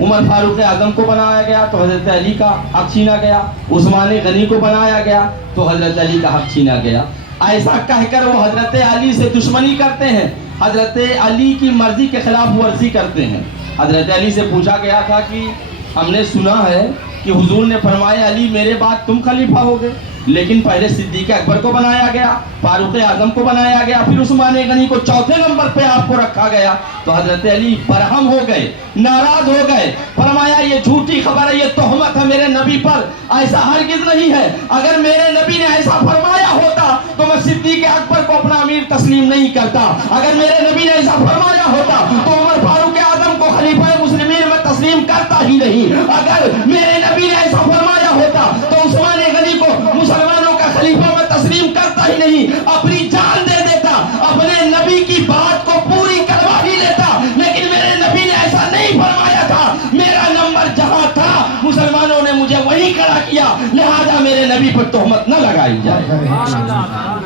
عمر فاروق اعظم کو بنایا گیا تو حضرت علی کا حق چھینا گیا، عثمان غنی کو بنایا گیا تو حضرت علی کا حق چھینا گیا۔ ایسا کہہ کر وہ حضرت علی سے دشمنی کرتے ہیں، حضرت علی کی مرضی کے خلاف ورزی کرتے ہیں۔ حضرت علی سے پوچھا گیا تھا کہ ہم نے سنا ہے کہ حضور نے فرمایا علی میرے بعد تم خلیفہ ہوگے، لیکن پہلے صدیق اکبر کو بنایا گیا، فاروق اعظم کو بنایا گیا، پھر عثمان غنی کو چوتھے نمبر پہ آپ کو رکھا گیا۔ تو حضرت علی برہم ہو گئے، ناراض ہو گئے، فرمایا یہ جھوٹی خبر ہے، یہ تہمت ہے میرے نبی پر، ایسا ہرگز نہیں ہے۔ اگر میرے نبی نے ایسا فرمایا ہوتا تو میں صدیق اکبر کو اپنا امیر تسلیم نہیں کرتا، اگر میرے نبی نے ایسا فرمایا ہوتا تو عمر فاروق اعظم کو خلیفہ مسلمین میں تسلیم کرتا ہی نہیں، اگر میرے نبی نے ایسا فرمایا ہوتا تو عثمان غنی کو مسلمانوں کا خلیفہ میں تسلیم کرتا ہی نہیں، اپنی جان دے دیتا، اپنے نبی کی بات کو پوری کروا ہی لیتا، لیکن میرے نبی نے ایسا نہیں فرمایا تھا۔ میرا نمبر جہاں تھا مسلمانوں نے مجھے وہی کھڑا کیا، لہذا میرے نبی پر تہمت نہ لگائی جائے۔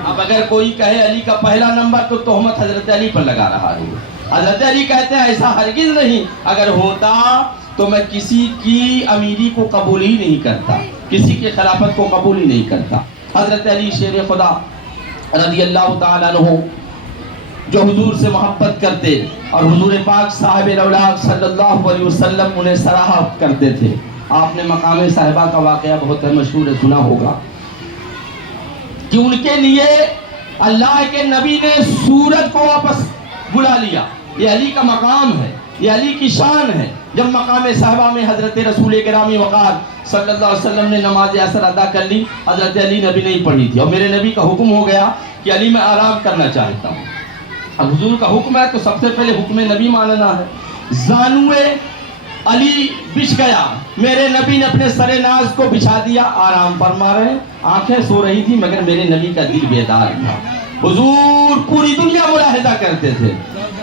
اب اگر کوئی کہے علی کا پہلا نمبر تو تہمت حضرت علی پر لگا رہا ہے۔ حضرت علی کہتے ہیں ایسا ہرگز نہیں، اگر ہوتا تو میں کسی کی امیری کو قبول ہی نہیں کرتا، کسی کی خلافت کو قبول ہی نہیں کرتا۔ حضرت علی شیر خدا رضی اللہ تعالیٰ عنہ جو حضور سے محبت کرتے اور حضور پاک صاحب الاولیاء صلی اللہ علیہ وسلم انہیں سراہا کرتے تھے۔ آپ نے مقام صاحبہ کا واقعہ بہت مشہور ہے، سنا ہوگا کہ ان کے لیے اللہ کے نبی نے سورج کو واپس بلا لیا۔ یہ علی کا مقام ہے، یہ علی کی شان ہے۔ جب مقام صاحبہ میں حضرت رسول گرامی وقار صلی اللہ علیہ وسلم نے نماز عصر ادا کر لی، حضرت علی نبی نہیں پڑھی تھی، اور میرے نبی کا حکم ہو گیا کہ علی میں آرام کرنا چاہتا ہوں۔ اب حضور کا حکم ہے تو سب سے پہلے حکم نبی ماننا ہے۔ زانوے علی بچھ گیا، میرے نبی نے اپنے سر ناز کو بچھا دیا، آرام فرما رہے، آنکھیں سو رہی تھی مگر میرے نبی کا دل بیدار تھا۔ حضور پوری دنیا ملاحظہ کرتے تھے۔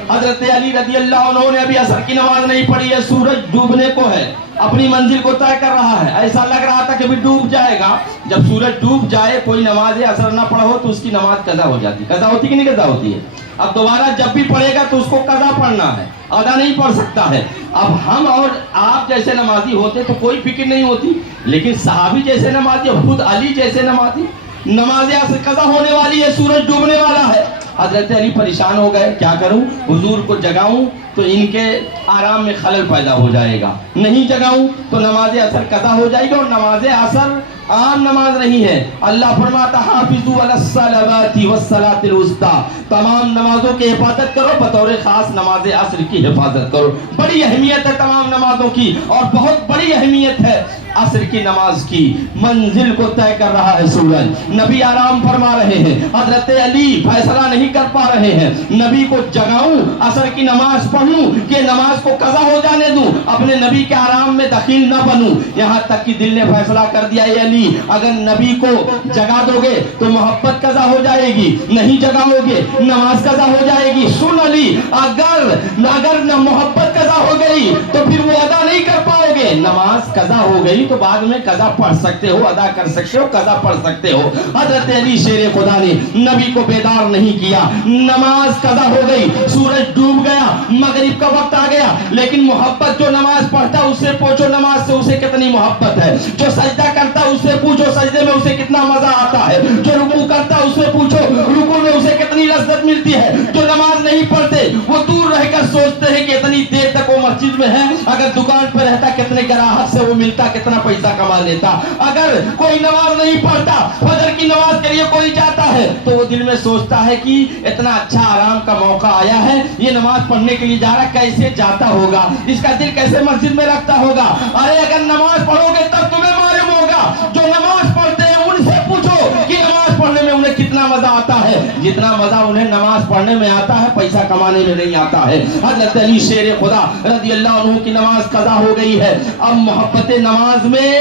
حضرت علی رضی اللہ عنہ نے ابھی عصر کی نماز نہیں پڑھی ہے، سورج ڈوبنے کو ہے، اپنی منزل کو طے کر رہا ہے، ایسا لگ رہا تھا کہ ابھی ڈوب جائے گا۔ جب سورج ڈوب جائے، کوئی نماز عصر نہ پڑھا ہو تو اس کی نماز قضا ہو جاتی۔ قضا ہوتی کہ نہیں قضا ہوتی ہے؟ اب دوبارہ جب بھی پڑھے گا تو اس کو قضا پڑھنا ہے، ادا نہیں پڑھ سکتا ہے۔ اب ہم اور آپ جیسے نمازی ہوتے تو کوئی فکر نہیں ہوتی، لیکن صحابی جیسے نمازی اور خود علی جیسے نمازی، نماز عصر قضا ہونے والی ہے، سورج ڈوبنے والا ہے۔ حضرت علی پریشان ہو گئے، کیا کروں؟ حضور کو جگاؤں تو ان کے آرام میں خلل پیدا ہو جائے گا، نہیں جگاؤں تو نماز عصر قضا ہو جائے گی، اور نماز عصر عام نماز نہیں ہے۔ اللہ فرماتا حافظوا علی الصلوات والصلاۃ الوسطی، تمام نمازوں کی حفاظت کرو، بطور خاص نماز عصر کی حفاظت کرو۔ بڑی اہمیت ہے تمام نمازوں کی، اور بہت بڑی اہمیت ہے عصر کی نماز کی۔ منزل کو طے کر رہا ہے سورج، نبی آرام فرما رہے ہیں، حضرت علی فیصلہ نہیں کر پا رہے ہیں، نبی کو جگاؤں، عصر کی نماز پڑھوں کہ نماز کو قضا ہو جانے دوں، اپنے نبی کے آرام میں دخیل نہ بنوں۔ یہاں تک کہ دل نے فیصلہ کر دیا، اے علی اگر نبی کو جگا دو گے تو محبت قضا ہو جائے گی، نہیں جگاؤ گے نماز قضا ہو جائے گی۔ سن علی، اگر نہ محبت قضا ہو گئی تو پھر وہ ادا نہیں کر پاؤ گے، نماز قضا ہو گئی تو بعد میں قضا پڑھ سکتے ہو، ادا کر سکتے ہو، قضا پڑھ سکتے ہو۔ حضرت علی شیر خدا نے نبی کو بیدار نہیں کیا، نماز قضا ہو گئی، سورج ڈوب گیا، مغرب کا وقت آ گیا، لیکن محبت جو نماز پڑھتا ہے اس سے پوچھو نماز سے اسے کتنی محبت ہے، جو سجدہ کرتا ہے اس سے پوچھو سجدے میں اسے کتنا مزہ آتا ہے، جو رکوع کرتا ہے اس سے پوچھو رکوع میں اسے کتنی لذت ملتی ہے۔ جو نماز نہیں پڑھتے وہ دور رہ کر سوچتے ہیں کہ اتنی دیر تک وہ مسجد میں ہے, اگر دکان پہ رہتا کتنے گراہک سے وہ ملتا, کتنا پیسہ کما لیتا. اگر کوئی نماز نہیں پڑھتا, فجر کی نماز کے لیے کوئی جاتا ہے تو وہ دل میں سوچتا ہے کہ اتنا اچھا آرام کا موقع آیا ہے, یہ نماز پڑھنے کے لیے جا رہا, کیسے جاتا ہوگا, اس کا دل کیسے مسجد میں رکھتا ہوگا. ارے اگر نماز پڑھو گے تب تمہیں معلوم ہوگا, جو نماز پڑھتے ہیں ان سے پوچھو کہ نماز پڑھنے میں انہیں کتنا مزہ آتا ہے. جتنا مزہ انہیں نماز پڑھنے میں آتا ہے پیسہ کمانے میں نہیں آتا ہے. حضرت علی شیر خدا رضی اللہ عنہ کی نماز قضا ہو گئی ہے. اب محبت نماز میں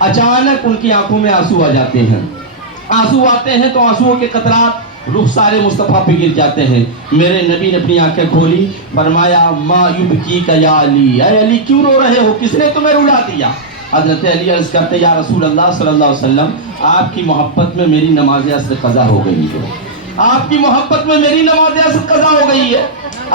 اچانک ان کی آنکھوں میں آنسو آ جاتے ہیں. آنسو آتے ہیں تو آنسوؤں کے قطرات رخسار مصطفیٰ پہ گر جاتے ہیں. میرے نبی نے اپنی آنکھیں کھولی, فرمایا ما یبکیک یا علی, اے علی کیوں رو رہے ہو, کس نے تمہیں رلا دیا. حضرت علی عرض کرتے یا رسول اللہ صلی اللہ علیہ وسلم, آپ کی محبت میں میری نماز عصر قضا ہو گئی ہے, آپ کی محبت میں میری نماز عصر قضا ہو گئی ہے.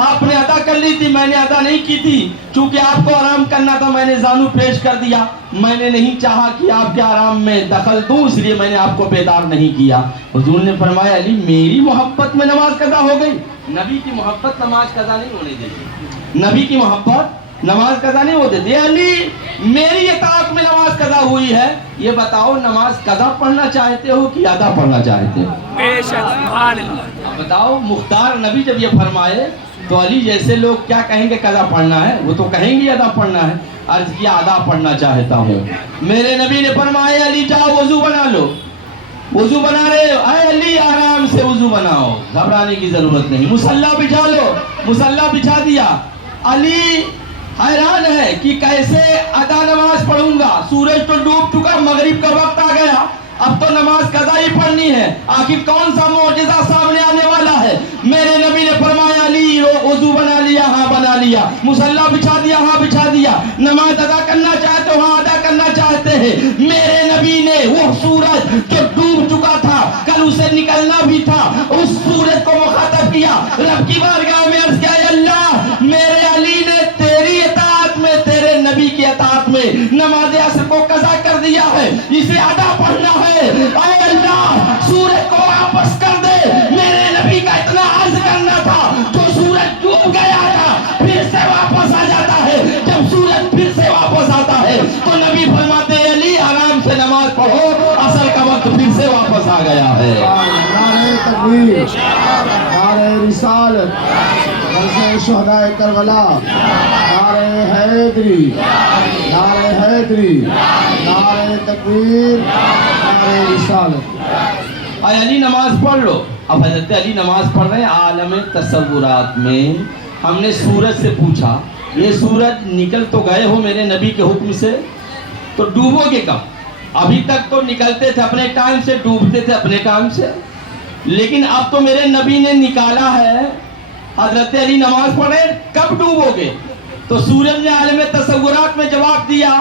آپ نے ادا کر لی تھی, میں نے ادا نہیں کی تھی, چونکہ آپ کو آرام کرنا تھا میں نے زانو پیش کر دیا. میں نے نہیں چاہا کہ آپ کے آرام میں دخل دوں, اس لیے میں نے آپ کو بیدار نہیں کیا. حضور نے فرمایا علی میری محبت میں نماز قضا ہو گئی. نبی کی محبت نماز قضا نہیں ہونے دیتی, نبی کی محبت نماز قضا نہیں ہوتے تھے. علی میری اطاعت میں نماز قضا ہوئی ہے, یہ بتاؤ نماز قضا پڑھنا چاہتے ہو کہ ادا پڑھنا چاہتے ہو. بے شک سبحان اللہ. اب بتاؤ مختار نبی جب یہ فرمائے تو علی جیسے لوگ کیا کہیں گے قضا پڑھنا ہے, وہ تو کہیں گے ادا پڑھنا ہے. عرض کیا ادا پڑھنا چاہتا ہوں. میرے نبی نے فرمایا علی جاؤ وضو بنا لو. وضو بنا رہے ہو, اے علی آرام سے وضو بناؤ, گھبرانے کی ضرورت نہیں. مصلی بچھا لو, مصلی بچھا دیا. علی حیران ہے کہ کیسے ادا نماز پڑھوں گا, سورج تو ڈوب چکا, مغرب کا وقت آ گیا, اب تو نماز قضا ہی پڑھنی ہے, آخر کون سا معجزہ سامنے آنے والا ہے. میرے نبی نے فرمایا علی وضو بنا لیا, ہاں بنا لیا, مصلی بچھا دیا, ہاں بچھا دیا, نماز ادا کرنا چاہتے ہو, ہاں ادا کرنا چاہتے ہیں. میرے نبی نے وہ سورج جو ڈوب چکا تھا, کل اسے نکلنا بھی تھا, اس سورج کو مخاطب کیا, رب کی بارگاہ میں عرض کیا اللہ میرے علی نے تیری اطاعت میں, تیرے نبی کی اطاعت میں نماز عصر کو قضا کر دیا ہے, اسے ادا پڑھنا ہے. اے اللہ سورج کو واپس کر دے. میرے نبی کا اتنا عرض کرنا تھا, جو سورج ڈوب گیا تھا پھر سے واپس آ جاتا ہے, جب سورج پھر سے واپس آتا ہے تو نبی فرماتے ہیں علی آرام سے نماز پڑھو, عصر کا وقت پھر سے واپس آ گیا ہے. نعرہ تکبیر, نعرہ رسالت, جلسہ شہدائے کربلا, نعرہ حیدری, نعرہ حیدری, نعرہ تکبیر, نعرہ رسالت. اے علی نماز پڑھ لو. اب حضرت علی نماز پڑھ رہے ہیں. عالم تصورات میں ہم نے سورج سے پوچھا, یہ سورج نکل تو گئے ہو میرے نبی کے حکم سے, تو ڈوبو گے کب؟ ابھی تک تو نکلتے تھے اپنے ٹائم سے, ڈوبتے تھے اپنے ٹائم سے, لیکن اب تو میرے نبی نے نکالا ہے. حضرت علی نماز پڑھے, کب ڈوبو گے؟ تو سورج نے عالم تصورات میں جواب دیا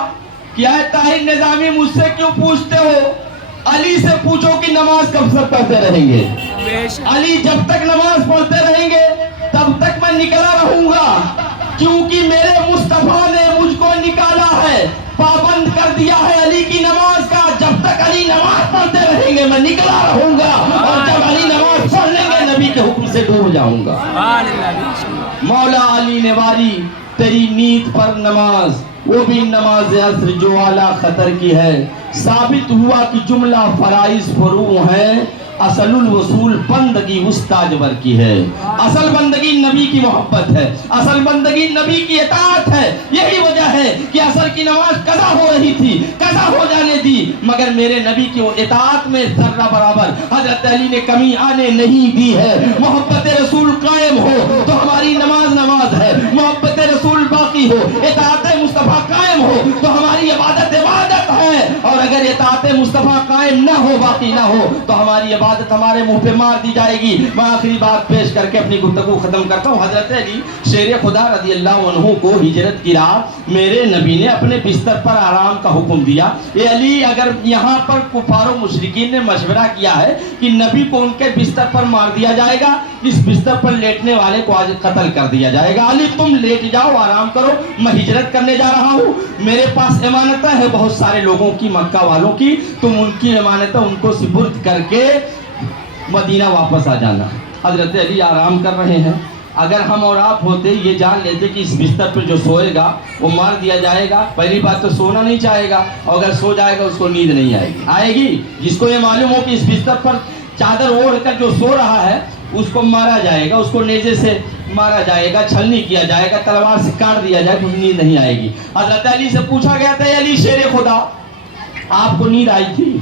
کہ اے طاہر نظامی مجھ سے کیوں پوچھتے ہو, علی سے پوچھو کہ نماز کب سے پڑھتے رہیں گے. علی جب تک نماز پڑھتے رہیں گے تب تک میں نکلا رہوں گا, کیونکہ میرے مصطفیٰ نے مجھ کو نکالا ہے, پابند کر دیا ہے علی کی نماز کا. جب تک علی نماز پڑھتے رہیں گے میں نکلا رہوں گا, اور جب علی نماز پڑھ لیں گے نبی کے حکم سے ڈوب جاؤں گا. مولا علی نے واری تیری نیت پر نماز, وہ بھی نماز عصر جو اعلیٰ خطر کی ہے. ثابت ہوا کہ جملہ فرائض فروع ہیں, اصل الوصول بندگی استاجور کی ہے. اصل بندگی نبی کی محبت ہے, اصل بندگی نبی کی اطاعت ہے. یہی وجہ ہے کہ عصر کی نماز قضا ہو رہی تھی, قضا ہو جانے دی, مگر میرے نبی کی اطاعت میں ذرہ برابر حضرت علی نے کمی آنے نہیں دی ہے. محبت رسول قائم ہو تو ہماری نماز نماز ہے, محبت رسول باقی ہو, اطاعت مصطفیٰ قائم ہو تو ہماری عبادت عبادت ہے. اور اگر اطاعت مصطفیٰ قائم نہ ہو, باقی نہ ہو, تو ہماری عبادت ہمارے منہ پہ مار دی جائے گی. میں آخری بات پیش کر کے اپنی گفتگو ختم کرتا ہوں. حضرت علی شیر خدا رضی اللہ عنہ کو ہجرت کی رات میرے نبی نے اپنے بستر پر آرام کا حکم دیا. اے علی اگر یہاں پر کفار و مشرکین نے مشورہ کیا ہے کہ نبی کو ان کے بستر پر مار دیا جائے گا, اس بستر پر لیٹنے والے کو آج قتل کر دیا جائے گا, علی تم لیٹ جاؤ, آرام کرو, میں ہجرت کرنے جا رہا ہوں. میرے پاس امانتیں ہیں بہت سارے لوگوں کی, مکہ والوں کی, تم ان کی امانتیں ان کو سپرد کر کے مدینہ واپس آ جانا. حضرت علی آرام کر رہے ہیں, اگر ہم اور آپ ہوتے یہ جان لیتے کہ اس بستر پر جو سوئے گا وہ مار دیا جائے گا، پہلی بات تو سونا نہیں چاہے گا، اور اگر سو جائے گا اس کو نیند نہیں آئے گی۔ آئے گی؟ جس کو یہ معلوم ہو کہ اس بستر پر چادر اوڑھ کر جو سو رہا ہے اس کو مارا جائے گا، اس کو نیزے سے مارا جائے گا، چھلنی کیا جائے گا، تلوار سے کاٹ دیا جائے گا، تو نیند نہیں آئے گی۔ حضرت علی سے پوچھا گیا تھا، علی شیر خدا آپ کو نیند آئی تھی؟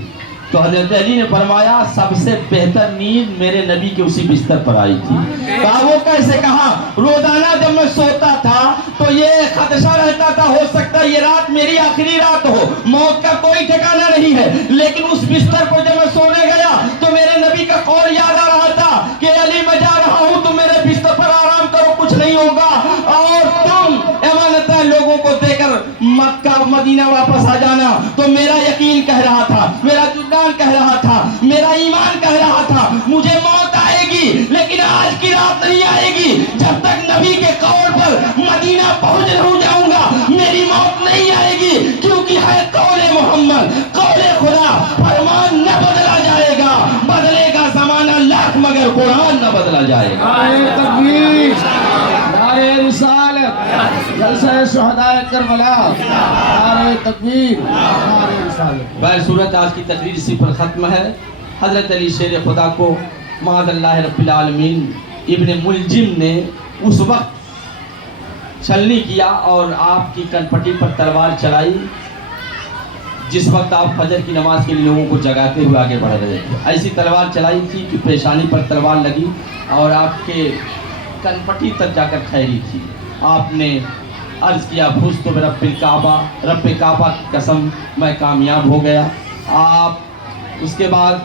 تو حضرت علی نے فرمایا سب سے بہتر نیند میرے نبی کے اسی بستر پر آئی تھی۔ کہا وہ کیسے؟ کہا روزانہ جب میں سوتا تھا تو یہ خدشہ رہتا تھا ہو سکتا ہے یہ رات میری آخری رات ہو، موت کا کوئی ٹھکانہ نہیں ہے، لیکن اس بستر پر جب میں سونے گیا تو میرے نبی کا قول یاد آ رہا تھا کہ علی میں جا رہا ہوں تو میرے بستر پر آرام کرو، کچھ نہیں ہوگا، اور تم امانتہ لوگوں کو دے کر مکہ مدینہ واپس آ جانا۔ تو میرا یقین کہہ رہا تھا، میرا جدان کہہ رہا تھا، میرا ایمان کہہ رہا تھا مجھے موت آئے گی، لیکن آج کی رات نہیں آئے گی، جب تک نبی کے قول پر مدینہ پہنچ نہیں جاؤں گا میری موت نہیں آئے گی، کیونکہ ہے قول محمد، قول خدا، فرمان نہ بدلا جائے گا، بدلے گا زمانہ لاکھ مگر قرآن نہ بدلا جائے گا۔ نعرہ تکبیر، نعرہ رسالت، جلسہ شہداء کربلا، نعرہ تکبیر، نعرہ رسالت۔ بہر صورت آج کی تقریر اسی پر ختم ہے۔ حضرت علی شیر خدا کو معاذ اللہ رب العالمین ابن ملجم نے اس وقت چھلنی کیا اور آپ کی کنپٹی پر تلوار چلائی جس وقت آپ فجر کی نماز کے لیے لوگوں کو جگاتے ہوئے آگے بڑھ رہے تھے۔ ایسی تلوار چلائی تھی کہ پیشانی پر تلوار لگی اور آپ کے کنپٹی تک جا کر ٹھہری تھی۔ آپ نے عرض کیا فزت برب الکعبہ، رب کعبہ کی قسم میں کامیاب ہو گیا۔ آپ اس کے بعد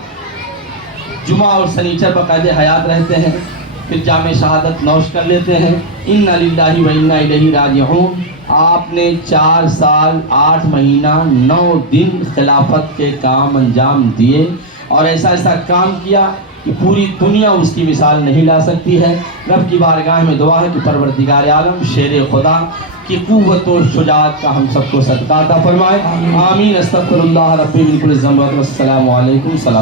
جمعہ اور سنیچر باقاعدہ حیات رہتے ہیں، پھر جامع شہادت نوش کر لیتے ہیں، انا للہ و انا الیہ راجعون۔ آپ نے 4 سال 8 مہینہ 9 دن خلافت کے کام انجام دیے اور ایسا کام کیا کہ پوری دنیا اس کی مثال نہیں لا سکتی ہے۔ رب کی بارگاہ میں دعا ہے کہ پروردگار عالم شیر خدا کی قوت و شجاعت کا ہم سب کو صدقہ عطا فرمائے۔ آمین۔ استغفر اللہ ربی من کل ذنب والسلام علیکم۔